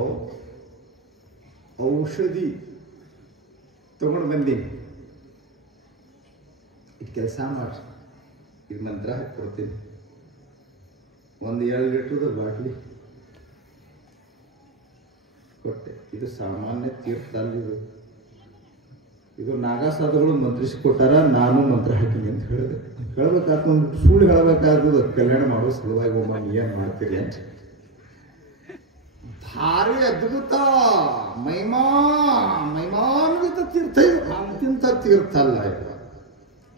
ಔಷಧಿ ತಗೊಂಡು ಬಂದೀನಿ. ಇದು ಕೆಲಸ ಮಾಡಿ, ಇದು ಮಂತ್ರ ಹಾಕೊಡ್ತೀನಿ. 1 ಲೀಟರ್ದ ಬಾಟ್ಲಿ ಕೊಟ್ಟೆ. ಇದು ಸಾಮಾನ್ಯ ತೀರ್ಥ ಅಲ್ಲಿ. ಇದು ನಾಗಾಸಾಧುಗಳು ಮಂತ್ರಿಸಿಕೊಟ್ಟಾರ, ನಾನು ಮಂತ್ರ ಹಾಕಿನಿ ಅಂತ ಹೇಳಿದೆ. ಹೇಳ್ಬೇಕಾದ ಒಂದು ಸುಳ್ಳು ಹೇಳ್ಬೇಕಾದ ಕಲ್ಯಾಣ ಮಾಡೋ ಸಲುವಾಗಿ ಒಮ್ಮ ಏನ್ ಮಾಡ್ತೀರಿ ಅಂತ. ಭಾರಿ ಅದ್ಭುತ ಮೈಮಾನ್ವಿತ ತೀರ್ಥ ಇದು. ಅಂತಿಂತ ತೀರ್ಥ ಅಲ್ಲ ಇದು.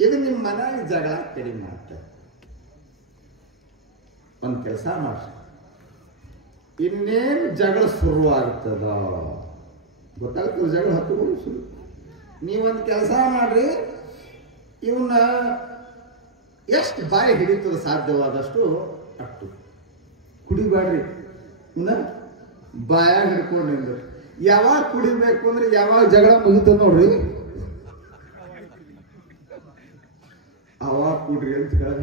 ಇದು ನಿಮ್ಮ ಮನೆಯಾಗ ಜಗಳ ಕಡಿಮೆ ಮಾಡ್ತಾರೆ. ಒಂದು ಕೆಲಸ ಮಾಡಿ, ಇನ್ನೇನು ಜಗಳ ಶುರುವಾಗ್ತದ ಗೊತ್ತಾಗ್ತದೆ. ಜಗಳ ಹತ್ತುಗಳು ಶುರು. ನೀವೊಂದು ಕೆಲಸ ಮಾಡ್ರಿ, ಇವನ್ನ ಎಷ್ಟು ಬಾಯಿ ಹಿಡಿತದ ಸಾಧ್ಯವಾದಷ್ಟು ಅಷ್ಟು ಕುಡಿಬೇಡ್ರಿ. ಇವನ್ನ ಬಾಯಾಗ ಹಿಡ್ಕೊಂಡು ಯಾವಾಗ ಕುಡಿಬೇಕು ಅಂದ್ರೆ ಯಾವಾಗ ಜಗಳ ಮುಗಿತದ ನೋಡ್ರಿ ಅವಾಗ ಕುಡ್ರಿ ಅಂತ ಹೇಳ.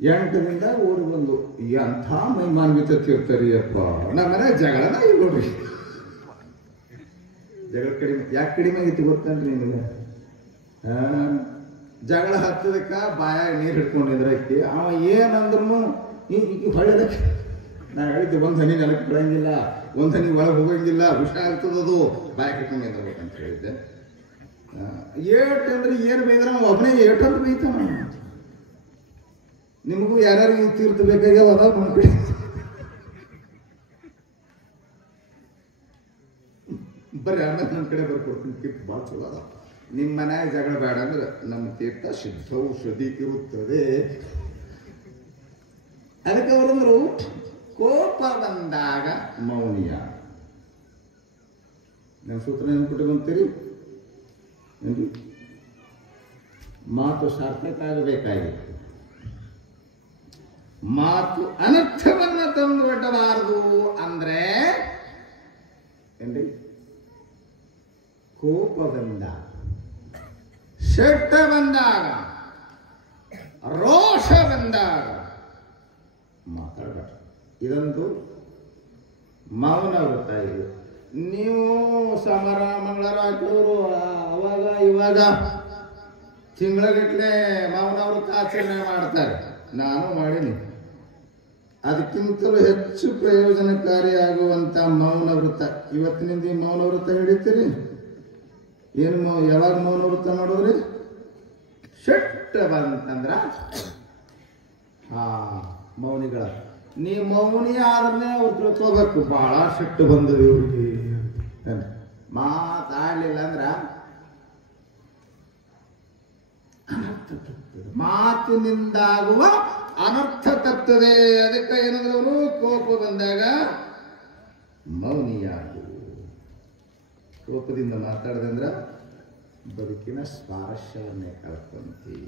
8ರಿಂದ ಓಡಿ ಬಂದು ಎಂಥ ಮೈಮಾನ್ವಿತ ತೀರ್ತಾರಿ ಅಪ್ಪ. ನಮ್ಮ ಮನೆ ಜಗಳನ ಇಲ್ಲ ನೋಡ್ರಿ. ಜಗಳ ಕಡಿಮೆ ಯಾಕೆ ಕಡಿಮೆ ಆಗೈತಿ ಗೊತ್ತನ್ರಿ ನಿಮಗೆ? ಜಗಳ ಹತ್ತದಕ್ಕ ಬಾಯಾಗ ನೀರು ಹಿಡ್ಕೊಂಡಿದ್ರೈತಿ. ಅವ ಏನಂದ್ರು ಹೊಳೆದಕ್ಕೆ ನಾ ಹೇಳಿದ್ದೆ, ಒಂದು ಹನಿ ನೆಲಕ್ಕೆ ಬಿಡಂಗಿಲ್ಲ, ಒಂದು ಹನಿ ಒಳಗೆ ಹೋಗಂಗಿಲ್ಲ, ವಿಷ ಆಗ್ತದದು, ಬಾಯಾಗ ಹಿಡ್ಕೊಂಡಿರ್ಬೇಕಂತ ಹೇಳಿದ್ದೆ. ಏಟ್ ಅಂದ್ರೆ ಏನು ಬೈದ್ರ ಒಬ್ಬನೇ ಏಟಂತ ಬೈತಾನ. ನಿಮಗೂ ಯಾರ್ಯಾರು ತೀರ್ಥ ಬೇಕಾಗ್ಯಾವ ಅದ ಮಾಡ್ಬಿಡಿ. ಬರ್ರಿ ಆಮೇಲೆ ನನ್ನ ಕಡೆ ಬರ್ಕೊಡ್ತೀನಿ. ತೀರ್ಥ ಭಾಳ ಚಲೋ ಅದ. ನಿಮ್ಮ ಮನ್ಯಾಗ ಜಗಳ ಬೇಡ ಅಂದ್ರೆ ನಮ್ಮ ತೀರ್ಥ ಸಿದ್ಧೌಷಧಿ ಇರುತ್ತದೆ. ಅದಕ್ಕೆ ಅವರಂದ್ರು ಕೋಪ ಬಂದಾಗ ಮೌನಿಯ. ನನ್ನ ಸೂತ್ರ ನೆನ್ಪಿಟ್ಕೊಂತೀರಿ ಏನ್ರಿ? ಮಾತು ಸಾರ್ಥಕ ಆಗಬೇಕಾಗಿತ್ತು. ಮಾತು ಅನರ್ಥವನ್ನ ತಂದು ಒಡ್ಡಬಾರದು ಅಂದ್ರೆ ಏನ್ರಿ? ಕೋಪ ಬಂದಾಗ, ಶೆಟ್ಟ ಬಂದಾಗ, ರೋಷ ಬಂದಾಗ ಮಾತಾಡಬೇಡ. ಇದೊಂದು ಮೌನ ವ್ರತ. ಇದು ನೀವು ಸಮರ ಮಂಗಳವಾರ ಹಾಕಿದವರು ಅವಾಗ ಇವಾಗ ತಿಂಗಳಗಟ್ಟಲೆ ಮೌನ ವ್ರತ ಆಚರಣೆ ಮಾಡ್ತಾರೆ. ನಾನು ಮಾಡೀನಿ. ಅದಕ್ಕಿಂತಲೂ ಹೆಚ್ಚು ಪ್ರಯೋಜನಕಾರಿಯಾಗುವಂತ ಮೌನ ವ್ರತ. ಇವತ್ತಿನಿಂದ ಈ ಮೌನ ವ್ರತ ಹಿಡಿತೀರಿ. ಏನು ಯಾವಾಗ ಮೌನ ವ್ರತ ಮಾಡೋದ್ರಿ? ಶೆಟ್ಟ ಬಂತಂದ್ರ ಮೌನಿಗಳ ನೀ ಮೌನಿ ಆದ್ರೆ ಅವ್ರು ತಿಳ್ಕೋಬೇಕು, ಬಹಳ ಶೆಟ್ಟು ಬಂದದ ಇವ್ರಿಗೆ. ಮಾತಾಡ್ಲಿಲ್ಲ ಅಂದ್ರ ಅನರ್ಥ ತಪ್ತದೆ. ಮಾತಿನಿಂದಾಗುವ ಅನರ್ಥ ತಪ್ತದೆ. ಅದಕ್ಕೆ ಏನಂದ್ರೆ ಅವರು ಕೋಪ ಬಂದಾಗ ಮೌನಿಯಾಗು. ಕೋಪದಿಂದ ಮಾತಾಡದಂದ್ರ ಬದುಕಿನ ಸ್ವಾರಸ್ಯವನ್ನೇ ಕಳ್ಕೊಂತಿ.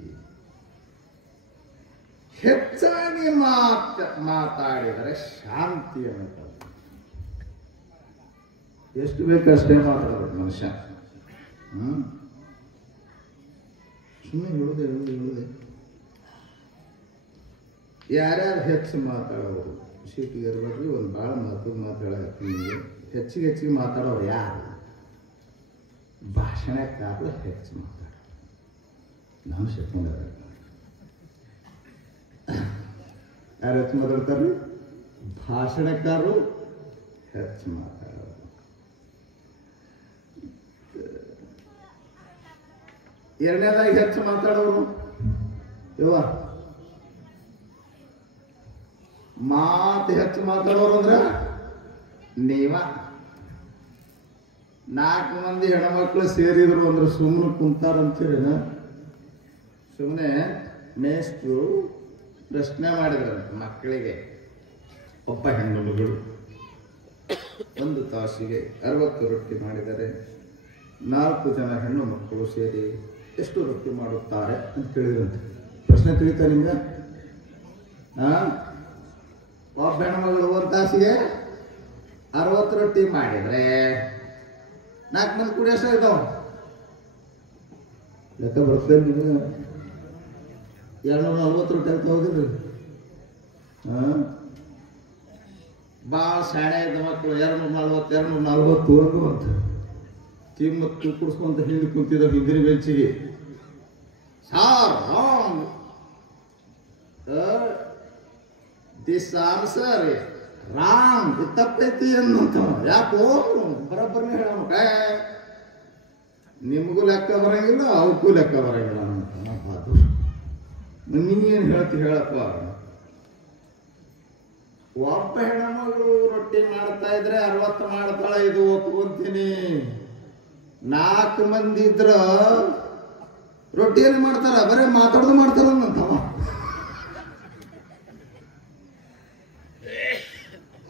ಹೆಚ್ಚಾಗಿ ಮಾತಾಡಿದರೆ ಶಾಂತಿಯನ್ನು ಕಳ್ಕೊಂತಿ. ಎಷ್ಟು ಬೇಕು ಅಷ್ಟೇ ಮಾತಾಡಬೇಕು ಮನುಷ್ಯ. ಸುಮ್ಮನೆ ಹೇಳುದೆ ಯಾರ್ಯಾರು ಹೆಚ್ಚು ಮಾತಾಡೋರು ಸೀಟಿಗೆ ಇರ್ಬೇಡ್ರಿ. ಒಂದು ಭಾಳ ಮಹತ್ವದ ಮಾತಾಡತ್ತೀನಿ ನಿಮಗೆ. ಹೆಚ್ಚಿಗೆ ಮಾತಾಡೋರು ಯಾರು? ಭಾಷಣಕ್ಕಾಗಲು ಹೆಚ್ಚು ಮಾತಾಡೋರು. ನಾನು ಶಕ್ತಿಂದ ಯಾರು ಹೆಚ್ಚು ಮಾತಾಡ್ತಾರ್ರಿ? ಭಾಷಣಕಾರರು ಹೆಚ್ಚು ಮಾತಾಡೋರು. ಎರಡನೇದಾಗಿ ಹೆಚ್ಚು ಮಾತಾಡೋರು ಮಾತು ಹೆಚ್ಚು ಮಾತಾಡೋರು ಅಂದ್ರ ನೀವ. 4 ಮಂದಿ ಹೆಣ್ಮಕ್ಳು ಸೇರಿದ್ರು ಅಂದ್ರೆ ಸುಮ್ಮನೆ ಕುಂತಾರಂತೀರೇನ? ಸುಮ್ಮನೆ ಮೇಷ್ಟ್ರು ಪ್ರಶ್ನೆ ಮಾಡಿದ್ರು ಮಕ್ಕಳಿಗೆ, ಒಬ್ಬ ಹೆಣ್ಣು ಮಗಳು 1 ತಾಸಿಗೆ 60 ರೊಟ್ಟಿ ಮಾಡಿದರೆ 4 ಜನ ಹೆಣ್ಣು ಮಕ್ಕಳು ಸೇರಿ ಎಷ್ಟು ರೊಟ್ಟಿ ಮಾಡುತ್ತಾರೆ ಅಂತ ಕೇಳಿದ್ರಂತೆ. ಪ್ರಶ್ನೆ ತಿಳಿತಾ ನಿಮ್ಗೆ? ಒಬ್ಬ ಹೆಣ್ಮಗಳು 1 ತಾಸಿಗೆ 60 ರೊಟ್ಟಿ ಮಾಡಿದ್ರೆ 4 ಮಂದಿ ಕೂಡ ಎಷ್ಟು ಇರ್ತಾವ? ಲೆಕ್ಕ ಬರ್ತದೆ ನಿಮ್ಗೆ? 240 ರೊಟ್ಟಿ ಆಗ್ತಾ ಹೋದಿಲ್ರಿ? ಭಾಳ ಶಾಣೆ ಇದ್ದ ಮಕ್ಕಳು 240 ಅಂತ ಕಿಮ್ಮತ್ತು ಕುಡಿಸ್ಕೊಂತ ಹಿಂದೆ ಕುಂತಿದ್ದ ಹಿಂದಿನ ಬೆಂಚಿಗೆ sir wrong, this answer wrong, ಇದು ತಪ್ಪೈತಿ ಅನ್ನಂತ. ಯಾಕೋ ಬರೋಬ್ಬರನೇ ಹೇಳೋಣ, ನಿಮಗೂ ಲೆಕ್ಕ ಬರಂಗಿಲ್ಲ ಅವಕ್ಕೂ ಲೆಕ್ಕ ಬರಂಗಿಲ್ಲ ಅಂತ. ನೀನೇನು ಹೇಳ್ತಿ ಹೇಳಪ್ಪ? ಒಬ್ಬ ಹೆಣ್ಮಗಳು ರೊಟ್ಟಿ ಮಾಡ್ತಾ ಇದ್ರೆ 60 ಮಾಡ್ತಾಳ, ಇದು ಒಪ್ಕೊಂತೀನಿ. 4 ಮಂದಿ ಇದ್ರ ರೊಟ್ಟಿ ಏನು ಮಾಡ್ತಾರ? ಬರೀ ಮಾತಾಡೋದು ಮಾಡ್ತಾರಂತವ.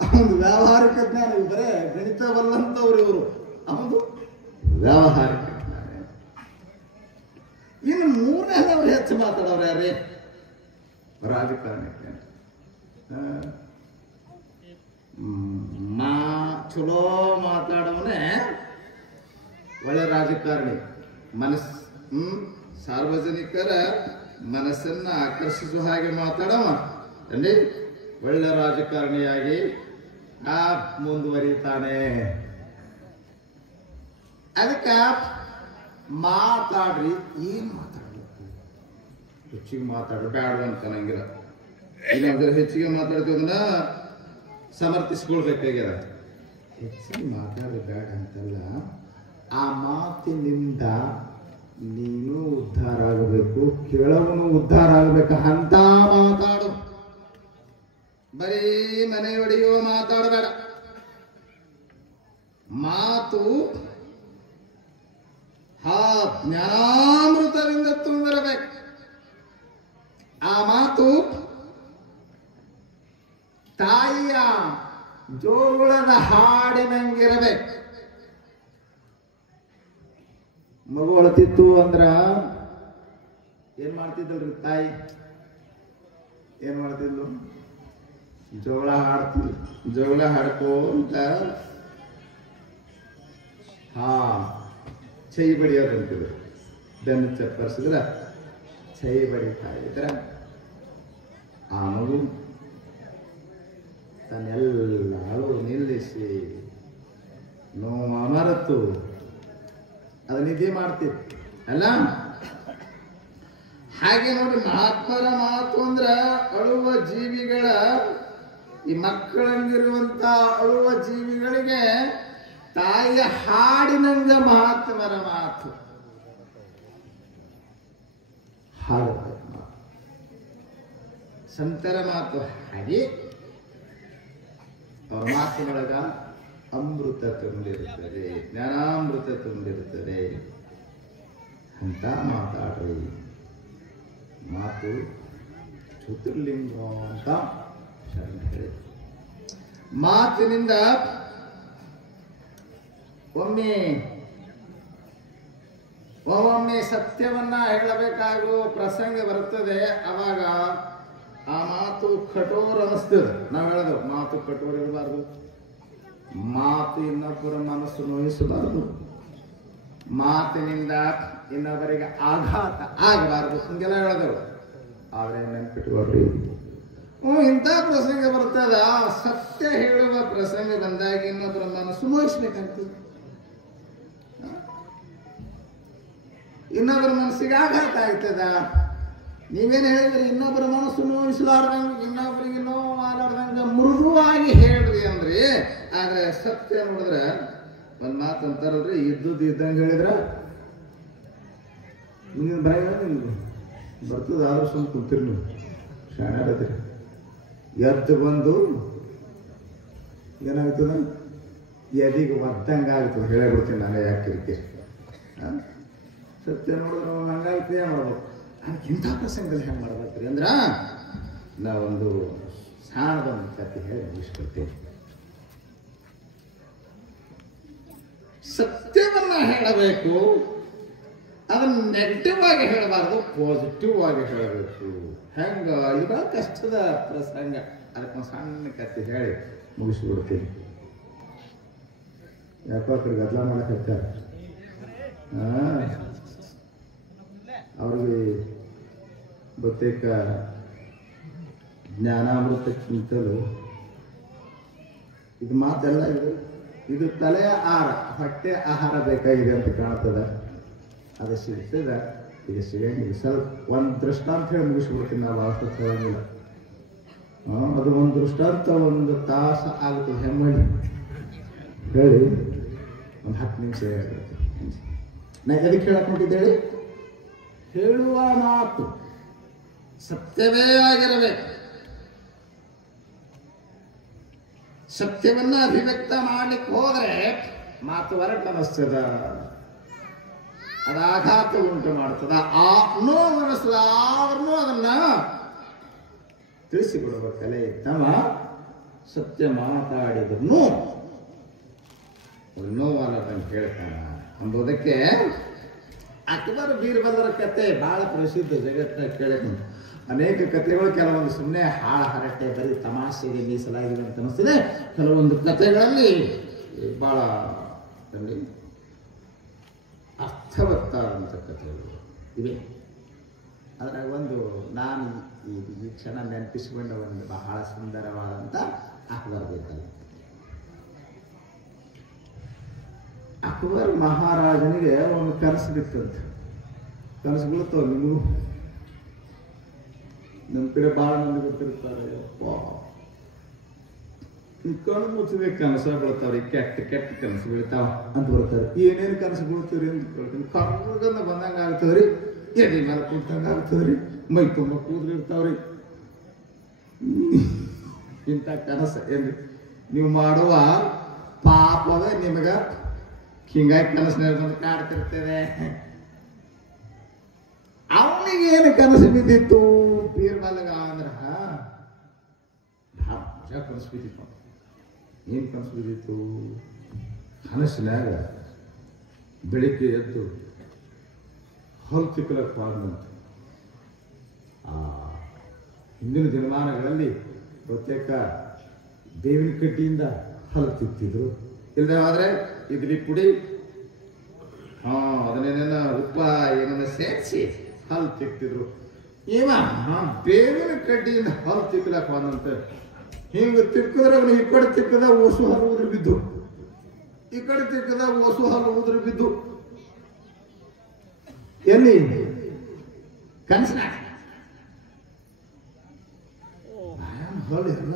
ಅವನು ವ್ಯಾವಹಾರಿಕ ಜ್ಞಾನ, ಬರೇ ಗಣಿತ ಬಲ್ಲಂತವ್ರು ಇವರು. ಅವನು ವ್ಯಾವಹಾರಿಕ ಜ್ಞಾನ. ಇನ್ನು 3ನೇದವ್ರು ಹೆಚ್ಚು ಮಾತಾಡೋರು ಯಾರೇ? ರಾಜಕಾರಣಕ್ಕೆ. ಚಲೋ ಮಾತಾಡೋನೆ ಒಳ್ಳೆ ರಾಜಕಾರಣಿ. ಸಾರ್ವಜನಿಕರ ಮನಸ್ಸನ್ನ ಆಕರ್ಷಿಸುವ ಹಾಗೆ ಮಾತಾಡವ ಅಲ್ಲಿ ಒಳ್ಳೆ ರಾಜಕಾರಣಿಯಾಗಿ ಮುಂದುವರಿತಾನೆ. ಅದಕ್ಕೆ ಮಾತಾಡ್ರಿ. ಏನ್ ಮಾತಾಡ್ಬೇಕು? ಹೆಚ್ಚಿಗೆ ಮಾತಾಡ್ರಿ ಬ್ಯಾಡ ಅಂತ ಅನ್ನಂಗಿಲ್ಲ. ಇಲ್ಲಾಂದ್ರೆ ಹೆಚ್ಚಿಗೆ ಮಾತಾಡ್ತೀವಿ ಅದನ್ನ ಸಮರ್ಥಿಸ್ಕೊಳ್ಬೇಕಾಗ್ಯದ. ಹೆಚ್ಚಿಗೆ ಮಾತಾಡ್ರಿ ಬೇಡ ಅಂತಲ್ಲ, ಆ ಮಾತಿನಿಂದ ನೀನು ಉದ್ಧಾರ ಆಗಬೇಕು, ಕೇಳವನು ಉದ್ಧಾರ ಆಗಬೇಕು ಅಂತ ಮಾತಾಡು. ಬರೀ ಮನೆ ಹೊಡೆಯುವ ಮಾತಾಡಬೇಡ. ಮಾತು ಜ್ಞಾನಾಮೃತದಿಂದ ತುಂಬಿರಬೇಕು. ಆ ಮಾತು ತಾಯಿಯ ಜೋಳದ ಹಾಡಿನಂಗಿರಬೇಕು. ಮಗು ಅಳತಿತ್ತು ಅಂದ್ರ ಏನ್ ಮಾಡ್ತಿದ್ದಲ್ರಿ ತಾಯಿ? ಏನ್ ಮಾಡ್ತಿದ್ಲು? ಜೋಳ ಹಾಡ್ತಿದ್ಲು. ಜೋಳ ಹಾಡ್ಕೊಂತ ಚೈ ಬಡಿಯೋದು ಅಂತಿದ್ರು. ಬೆನ್ನು ಚಪ್ಪರಿಸಿದ್ರ ಚೈ ಬಡಿತಾ ಇದ್ರ ಆ ಮಗು ತನ್ನೆಲ್ಲೂ ನಿಲ್ಲಿಸಿ ನೋವು ಮರೆತು ಅದು ನಿದ್ದೆ ಮಾಡ್ತಿತ್ತು ಅಲ್ಲ. ಹಾಗೆ ನೋಡಿ, ಮಹಾತ್ಮರ ಮಾತು ಅಂದ್ರ ಅಳುವ ಜೀವಿಗಳ, ಈ ಮಕ್ಕಳಂಗಿರುವಂತ ಅಳುವ ಜೀವಿಗಳಿಗೆ ತಾಯಿಯ ಹಾಡಿನಂಗ ಮಹಾತ್ಮರ ಮಾತು. ಹಾಡು ಸಂತರ ಮಾತು ಹಾಗೆ ಅವರ ಮಾತಿನೊಳಗ ಅಮೃತ ತುಂಬಿರುತ್ತದೆ, ಜ್ಞಾನಾಮೃತ ತುಂಬಿರುತ್ತದೆ ಅಂತ ಮಾತಾಡ್ರಿ. ಮಾತು ಜ್ಯೋತಿರ್ಲಿಂಗ ಅಂತ ಶರಣ ಹೇಳಿ. ಮಾತಿನಿಂದ ಒಮ್ಮೊಮ್ಮೆ ಸತ್ಯವನ್ನ ಹೇಳಬೇಕಾಗುವ ಪ್ರಸಂಗ ಬರುತ್ತದೆ. ಅವಾಗ ಆ ಮಾತು ಕಠೋರ ಅನಿಸ್ತದೆ. ನಾವು ಹೇಳೋದು ಮಾತು ಕಠೋರ ಇರಬಾರ್ದು. ಮಾತು ಇನ್ನೊಬ್ಬರ ಮನಸ್ಸು ನೋಯಿಸಬಾರದು, ಮಾತಿನಿಂದ ಇನ್ನೊಬ್ಬರಿಗೆ ಆಘಾತ ಆಗಬಾರದು ಹಿಂಗೆಲ್ಲ ಹೇಳಿದೆವು. ಆದ್ರೆ ನೆನ್ಪಿಟ್ಕೊಳ್ರಿ, ಇಂಥ ಪ್ರಸಂಗ ಬರ್ತದ, ಸತ್ಯ ಹೇಳುವ ಪ್ರಸಂಗ ಬಂದಾಗ ಇನ್ನೊಬ್ಬರ ಮನಸ್ಸು ನೋಯಿಸ್ಬೇಕಾಗ್ತದೆ. ಇನ್ನೊಬ್ಬರ ಮನಸ್ಸಿಗೆ ಆಘಾತ ಆಗ್ತದ. ನೀವೇನು ಹೇಳಿದ್ರಿ, ಇನ್ನೊಬ್ಬರ ಮನಸ್ಸು ನೋಯಿಸಲಾರ್ದಂಗ, ಇನ್ನೊಬ್ಬರಿಗೆ ನೋವು ಮಾಡಲಾರ್ದಂಗ ಮೃದುವಾಗಿ ಹೇಳ್ರಿ ಅಂದ್ರಿ. ಆದ್ರೆ ಸತ್ಯ ನೋಡಿದ್ರೆ ಒಂದ್ ಮಾತು ಅಂತಾರಲ್ರಿ, ಇದ್ದುದು ಇದ್ದಂಗೆ ಹೇಳಿದ್ರ ಮುಂದಿನ ಬರ ನಿಮ್ಗೆ ಬರ್ತದ. ಆದ್ರೂ ಸುಮ್ ಕುಂತಿರಿ ನೀವು, ಶಾಣ್ಯಾರದ್ರಿ. ಎದ್ದು ಬಂದು ಏನಾಗ್ತದ, ಎದಿಗೆ ಒದ್ದಂಗೆ ಆಗ್ತದೆ. ಹೇಳಬಿಡ್ತೀನಿ ನಾನು, ಯಾಕೆ ಕಿರಿಕಿರಿ. ಸತ್ಯ ನೋಡಿದ್ರೆ ಹಂಗಾಯ್ತು, ಏನ್ ಮಾಡ್ಬೇಕು? ಅದಕ್ಕೆ ಇಂಥ ಪ್ರಸಂಗದಲ್ಲಿ ಹೆಂಗೆ ಮಾಡ್ಬೇಕ್ರಿ ಅಂದ್ರ, ನಾವೊಂದು ಸಾಣದೊಂದು ಕಥೆ ಹೇಳಿ ಮುಗಿಸ್ಕೊಳ್ತೇವೆ. ಸತ್ಯವನ್ನ ಹೇಳಬೇಕು, ಅದನ್ನ ನೆಗೆಟಿವ್ ಆಗಿ ಹೇಳಬಾರ್ದು, ಪಾಸಿಟಿವ್ ಆಗಿ ಹೇಳಬೇಕು. ಹೆಂಗ ಈಗ ಕಷ್ಟದ ಪ್ರಸಂಗ, ಅದಕ್ಕೊಂದು ಸಣ್ಣ ಕಥೆ ಹೇಳಿ ಮುಗಿಸ್ಬಿಡ್ತೀನಿ. ಯಾಕೋ ಕಡೆ ಗದ್ದಲ ಮಾಡಕತ್ತಾರ. ಅವ್ರಿಗೆ ಬಹುತೇಕ ಜ್ಞಾನಾಮೃತಕ್ಕಿಂತಲೂ ಇದು ಮಾತೆಲ್ಲ ಇದು ತಲೆಯ ಆಹಾರ, ಹೊಟ್ಟೆ ಆಹಾರ ಬೇಕಾಗಿದೆ ಅಂತ ಕಾಣ್ತದ. ಅದು ಸಿಗ್ತದ, ಇದು ಸಿಗಂಗಿಲ್ಲ. ಸ್ವಲ್ಪ ಒಂದು ದೃಷ್ಟಾಂತ ಹೇಳಿ ಮುಗಿಸ್ಬಿಡ್ತೀನಿ, ನಾವು ಭಾಳ ಹೇಳಂಗಿಲ್ಲ. ಅದು ಒಂದು ದೃಷ್ಟಾಂತ 1 ತಾಸು ಆಗುತ್ತೆ. ಹೆಮ್ಮಡಿ ಹೇಳಿ ಒಂದು 10 ನಿಮಿಷ ಹೇಳ್ಬೇಕು. ನಾ ಎದಕ್ಕೆ ಹೇಳಕ್ ಹೊಂಟಿದ್ದೇಳಿ, ಹೇಳುವ ಮಾತು ಸತ್ಯವೇ ಆಗಿರಬೇಕು. ಸತ್ಯವನ್ನ ಅಭಿವ್ಯಕ್ತ ಮಾಡ್ಲಿಕ್ಕೆ ಹೋದ್ರೆ ಮಾತು ಹೊರಟು ಅನಿಸ್ತದ, ಅದು ಆಘಾತ ಉಂಟು ಮಾಡ್ತದ. ಆ ನೋವು ಅನಿಸ್ತದ, ಆದ್ರೂ ಅದನ್ನ ತಿಳಿಸಿಬಿಡುವ ಕಲೆ ಇತ್ತವ. ಸತ್ಯ ಮಾತಾಡಿದ್ರು ನೋವಾಗದಂತ ಹೇಳ್ತಾನ ಅಂಬುದಕ್ಕೆ ಅಕ್ಬರ್ ಬೀರ್ಬಲರ ಕತೆ ಬಹಳ ಪ್ರಸಿದ್ಧ, ಜಗತ್ತಿನ ಕೇಳಕ್ಕೆ ಅನೇಕ ಕಥೆಗಳು. ಕೆಲವೊಂದು ಸುಮ್ಮನೆ ಹಾಳ ಹರಟೆ, ಬರೀ ತಮಾಷೆಗೆ ಮೀಸಲಾಗಿದೆ ಅಂತ ಅನಿಸ್ತದೆ. ಕೆಲವೊಂದು ಕಥೆಗಳಲ್ಲಿ ಬಹಳ ಅರ್ಥವತ್ತಾದಂಥ ಕಥೆಗಳು ಇವೆ. ಅದ್ರಾಗ ಒಂದು ನಾನು ಈ ಕ್ಷಣ ನೆನಪಿಸಿಕೊಂಡ ಒಂದು ಬಹಳ ಸುಂದರವಾದಂಥ ಅಕ್ಬರ್ ಬೇಕಲ್ಲ. ಅಕ್ಬರ್ ಮಹಾರಾಜನಿಗೆ ಒಂದು ಕನಸು ಬಿತ್ತಂತ. ಕನಸು ಬೀಳ್ತಾವ, ನೀವು ನಮ್ಮ ಕಡೆ ಭಾಳ ಮಂದಿ ಗೊತ್ತಿರ್ತಾರೆ. ಕಣ್ಣು ಮುಚ್ಚಿದ್ರೆ ಕನಸ ಬೀಳ್ತಾವ್ರಿ, ಕೆಟ್ಟ ಕೆಟ್ಟ ಕನಸು ಬೀಳ್ತಾವ ಅಂತ ಬರ್ತಾರೆ. ಏನೇನು ಕನಸು ಬೀಳ್ತೀರಿ ಅಂತ ಕೇಳ್ತೀನಿ. ಕರ್ಗಂದ ಬಂದಂಗೆ ಆಗ್ತದ್ರಿ, ಎದೆ ಮೇಲೆ ಕುಂತಂಗೆ ಆಗ್ತದ್ರಿ, ಮೈ ತುಂಬ ಕೂದಲು ಇರ್ತಾವ್ರಿ. ಇಂಥ ಕನಸ ಏನ್ರಿ ನೀವು ಮಾಡುವ ಪಾಪವೇ ನಿಮಗ ಹಿಂಗಾಗಿ ಕನಸಿನ ಬಂದು ಕಾಡ್ತಿರ್ತೇವೆ. ಅವನಿಗೆ ಏನು ಕನಸು ಬಿದ್ದಿತ್ತು ಬೀರ್ಬಲಗ ಅಂದ್ರ ಕನಸು ಬಿದ್ದಿತ್ತು. ಏನು ಕನಸು ಬಿದ್ದಿತ್ತು? ಕನಸಿನಾಗ ಬೆಳಿಗ್ಗೆ ಎದ್ದು ಹೊಲು ತಿಕ್ಕಲಕ್ಕೆ ಹೋದಂತ. ಹಿಂದಿನ ದಿನಮಾನಗಳಲ್ಲಿ ಬಹುತೇಕ ಬೇವಿನ ಕಡ್ಡಿಯಿಂದ ಹೊಲು ತಿಕ್ತಿದ್ರು. ಇಲ್ಲದೆ ಹೋದ್ರೆ ಇಡ್ಲಿ ಪುಡಿ ಅದನ್ನೇನ ಉಪ್ಪ ಏನನ್ನ ಸೇರಿಸಿ ಹಲ್ ತಿಕ್ತಿದ್ರು. ಇವ ಬೇವಿನ ಕಡ್ಡಿಯಿಂದ ಹಲ್ ತಿಕ್ಕಲಕ್ ಹೋದಂತ. ಹಿಂಗ ತಿಕ್ಕದ್ರೆ ಅವನು ಈ ಕಡೆ ತಿಕ್ಕದ ಓಸು ಹಲ್ಲು ಉದುರು ಬಿದ್ದು, ಈ ಕಡೆ ತಿಕ್ಕದ ಓಸು ಹಲ್ಲು ಉದುರು ಬಿದ್ದು. ಎಲ್ಲಿ ಕನಸಿನಾಗ ಹಲ್ಲು ಎಲ್ಲ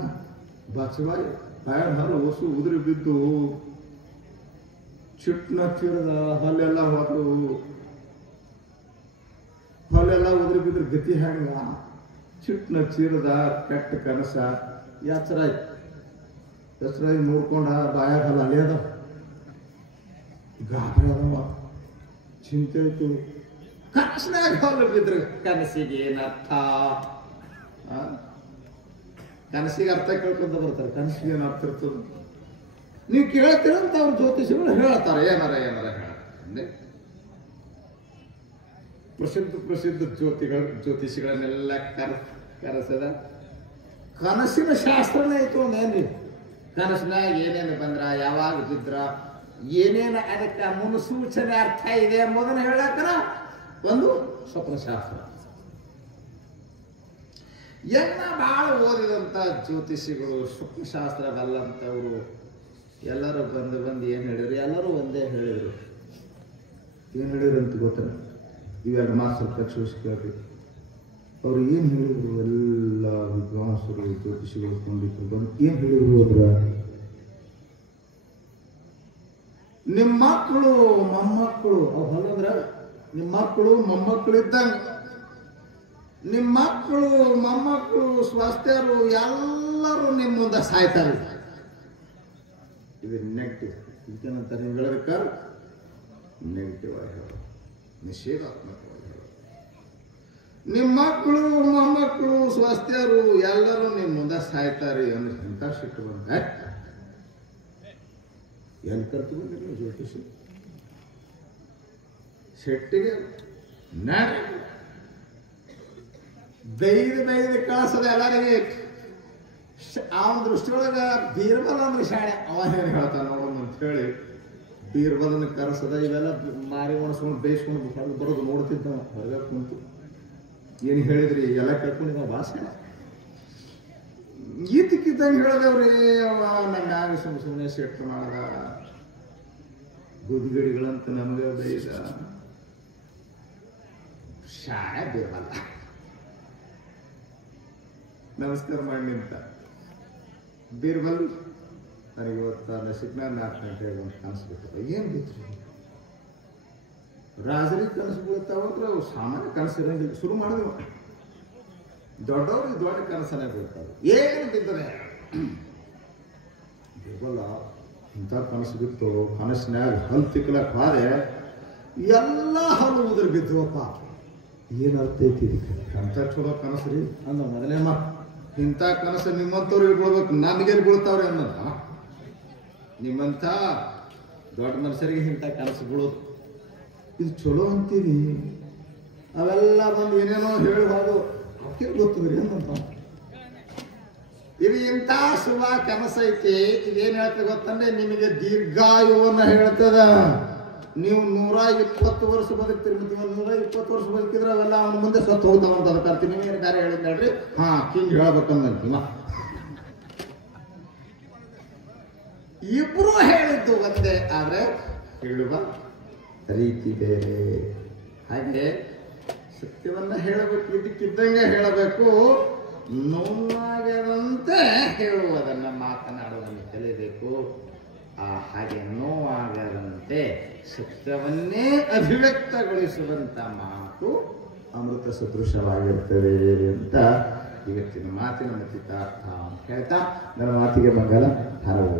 ಬಚ್ಚಬಾರಿ ಬಾಯ ಹಲ್ಲು ಓಸು ಉದುರು ಬಿದ್ದು ಚಿಟ್ನ ಚಿರದ ಹಲ್ಲೆಲ್ಲ ಹೋದು, ಹಲ್ಲೆಲ್ಲ ಉದುರು ಬಿದ್ರೆ ಗತಿ ಹೆಂಗ? ಚಿಟ್ನ ಚೀರದ ಕೆಟ್ಟ ಕನಸ. ಎಚ್ಚರಾಗಿ ನೋಡ್ಕೊಂಡ ಬಾಯಾಗ ಹಲ್ಲ ಅಲೆ ಅದ, ಗಾಬರಿ ಅದವ, ಚಿಂತೆ ಆಯ್ತು. ಕನಸಿನಾಗ ಹಲ್ಲು ಬಿದ್ರೆ ಕನಸಿಗೆ ಏನರ್ಥ? ಕನಸಿಗೆ ಅರ್ಥ ಕೇಳ್ಕೊಂತ ಬರ್ತಾರೆ. ಕನಸಿಗೆ ಏನು ಅರ್ಥ ಇರ್ತದೆ? ನೀವು ಕೇಳ್ತೀರಂತ ಅವ್ರ ಜ್ಯೋತಿಷಿಗಳು ಹೇಳ್ತಾರೆ, ಏನಾರ ಹೇಳ್ತಾರೆ. ಪ್ರಸಿದ್ಧ ಜ್ಯೋತಿಷಿಗಳನ್ನೆಲ್ಲ ಕರೆಸದ ಕನಸಿನ ಶಾಸ್ತ್ರನೇ ಐತು ಒಂದೇನ್ರಿ. ಕನಸಿನಾಗ ಏನೇನು ಬಂದ್ರ, ಯಾವಾಗ ಬಿದ್ರ, ಏನೇನು ಅದಕ್ಕೆ ಮುನ್ಸೂಚನೆ ಅರ್ಥ ಇದೆ ಎಂಬುದನ್ನು ಹೇಳಕ್ಕನ ಒಂದು ಸ್ವಪ್ನಶಾಸ್ತ್ರ. ಬಹಳ ಓದಿದಂತ ಜ್ಯೋತಿಷಿಗಳು, ಸ್ವಪ್ನಶಾಸ್ತ್ರ ಬಲ್ಲಂತವ್ರು ಎಲ್ಲರೂ ಬಂದು ಏನ್ ಹೇಳಿದ್ರು? ಎಲ್ಲರೂ ಒಂದೇ ಹೇಳಿದ್ರು. ಏನ್ ಹೇಳಿದ್ರು ಅಂತ ಗೊತ್ತ? ಇವೆರಡು ಮಾತು ಸ್ವಲ್ಪ ಕೇಳ್ರಿ. ಅವ್ರು ಏನ್ ಹೇಳಿದ್ರು? ಎಲ್ಲ ವಿದ್ವಾಂಸರು, ಜ್ಯೋತಿಷಿಗಳು, ಪಂಡಿತರು ಬಂದು ಏನ್ ಹೇಳಿದ್ರು ಅಂದ್ರೆ, ನಿಮ್ಮ ಮಕ್ಕಳು ಮೊಮ್ಮಕ್ಕಳು ಹೊಲಂದ್ರ ನಿಮ್ಮ ಮಕ್ಕಳು ಮೊಮ್ಮಕ್ಕಳು ಇದ್ದಂಗ, ನಿಮ್ಮ ಮಕ್ಕಳು ಮೊಮ್ಮಕ್ಕಳು ಸ್ವಸ್ಥರು ಎಲ್ಲರೂ ನಿಮ್ಮ ಮುಂದೆ ಸಾಯ್ತಾರೆ. ಇದು ನೆಗೆಟಿವ್. ಇದಕ್ಕೇನಂತಾರೆ? ನೀವು ಹೇಳಬೇಕ ನೆಗೆಟಿವ್ ಆಗಿ ಹೇಳೋದು, ನಿಷೇಧಾತ್ಮಕವಾಗಿ ಹೇಳೋದು. ನಿಮ್ಮ ಮಕ್ಕಳು ಮೊಮ್ಮಕ್ಕಳು ಸ್ವಸ್ಥರು ಎಲ್ಲರೂ ನಿಮ್ಮ ಮುಂದೆ ಸಾಯ್ತಾರೆ ಅಂದ್ರೆ ಇಂಥ ಸಿಟ್ಟು ಬಂದ ಎಲ್ಲಿ ಕರ್ತು ಬಂದಿರಲಿಲ್ಲ ಜ್ಯೋತಿಷಿ ಶೆಟ್ಟಿಗೆ ಬೈದು ಕಳಿಸೋದು ಎಲ್ಲರಿಗೆ. ಅವನ ದೃಷ್ಟಿಯೊಳಗ ಬೀರ್ಬಲ್ ಅಂದ್ರೆ ಶಾಣೆ. ಅವ ಏನು ಹೇಳ್ತಾನ ನೋಡೋಣ ಅಂತ ಹೇಳಿ ಬೀರ್ಬಲನ್ನ ಕರೆಸದ ಇವೆಲ್ಲ ಮಾರಿ ಒಣಸ್ಕೊಂಡು ಬೇಯಿಸ್ಕೊಂಡು ಹೊರಗೆ ಬರೋದು ನೋಡ್ತಿದ್ದ. ಹೊರಗೆ ಕುಂತು ಏನು ಹೇಳಿದ್ರಿ ಎಲ್ಲ ಕೇಳ್ಕೊಂಡು ನಾವು ಭಾಷಣ ಈತಕ್ಕಿದ್ದಂಗೆ ಹೇಳಿದವ್ರಿ. ಅವ ನಂಗಾಗ ಸುಮ್ಮನೆ ಸೆಟ್ ಮಾಡ್ದ, ಗುದ್ಗಿಡಿಗಳಂತ ನಮ್ಗೆ ಬೈದ. ಶಾಣೆ ಬೀರ್ಬಲ್ಲ. ನಮಸ್ಕಾರ ಮಾಡಿ ನಿಂತ ಬೀರ್ಬಲ್ ನನಗೆ ಇವತ್ತು ನಸಿಕ್ನಾಗ 4 ಗಂಟೆಗೆ ಒಂದು ಕನಸು ಬಿಟ್ಟು. ಏನು ಬಿತ್ತು? ರಾಜರಿಗೆ ಕನಸು ಬೀಳ್ತಾವಂದ್ರೆ ಅವು ಸಾಮಾನ್ಯ ಕನಸು ಇರಂಗಿಲ್ಲ. ಶುರು ಮಾಡಿದ್ರು ದೊಡ್ಡವ್ರಿಗೆ ದೊಡ್ಡ ಕನಸನೇ ಬೀಳ್ತಾವೆ. ಏನು ಬಿದ್ದದೆ ಬೀರ್ಬಲ್ಲ ಇಂಥ ಕನಸು ಬಿತ್ತು. ಕನಸಿನಾಗ ಹಲ್ಲು ತಿಕ್ಕಲಕ್ಕೆ ಹಾರೆ ಎಲ್ಲ ಹಲ್ಲು ಉದುರು ಬಿದ್ದುವಪ್ಪ. ಏನು ಅರ್ಥ ಐತಿ ಅಂತ ಚಲೋ ಕನಸು ರೀ ಅಂದ ಮೊದಲೇ ಮಾತು. ಇಂಥ ಕನಸು ನಿಮ್ಮಂಥವ್ರಿಗೆ ಬೀಳ್ಬೇಕು, ನಮಗೇನು ಬೀಳ್ತಾವ್ರಿ ಅನ್ನೋದ? ನಿಮ್ಮಂಥ ದೊಡ್ಡ ಮನುಷ್ಯರಿಗೆ ಇಂಥ ಕನಸು ಬೀಳೋದು ಇದು ಚಲೋ ಅಂತೀರಿ. ಅವೆಲ್ಲ ಬಂದು ಏನೇನೋ ಹೇಳುವುದು ಅವಕ್ಕೆ ಗೊತ್ತಿದ್ರಿ ಅನ್ನಂತ. ಇದು ಇಂಥ ಶುಭ ಕನಸೈತಿ. ಇದೇನು ಹೇಳ್ತದೆ ಗೊತ್ತಂದ್ರೆ ನಿಮಗೆ ದೀರ್ಘಾಯುವನ್ನು ಹೇಳ್ತದ. ನೀವು 120 ವರ್ಷ ಬದುಕ್ತಿರಿ. 120 ವರ್ಷ ಬದುಕಿದ್ರೆ ಅವೆಲ್ಲ ಅವನ ಮುಂದೆ ಸತ್ತು ಹೋಗ್ತಾವಂತ ಅದಕ್ಕೆ ನೀವೇನು ಬೇರೆ ಹೇಳಿದ್ ಹೇಳ್ರಿ. ಹಾ ಕಿಂಗ್ ಹೇಳ್ಬೇಕಂದಂತೀವ. ಇಬ್ರು ಹೇಳಿದ್ದು ಒಂದೇ, ಆದ್ರೆ ಹೇಳುವ ರೀತಿ ಬೇರೆ. ಹಾಗೆ ಸತ್ಯವನ್ನ ಹೇಳಬೇಕು, ಇದಕ್ಕಿದ್ದಂಗೆ ಹೇಳಬೇಕು. ನೋವಾಗದಂತೆ ಹೇಳುವುದನ್ನು ಮಾತನಾಡುವುದನ್ನು ಕಲಿಯಬೇಕು. ಹಾಗೆ ನೋವಾಗದಂತೆ ಸತ್ಯವನ್ನೇ ಅಭಿವ್ಯಕ್ತಗೊಳಿಸುವಂತ ಮಾತು ಅಮೃತ ಸದೃಶವಾಗಿರ್ತದೆ ಅಂತ ಇವತ್ತಿನ ಮಾತಿನ ಮತಿತಾರ್ಥ ಅಂತ ಹೇಳ್ತಾ ನನ್ನ ಮಾತಿಗೆ ಮಂಗಲ ಹರವು.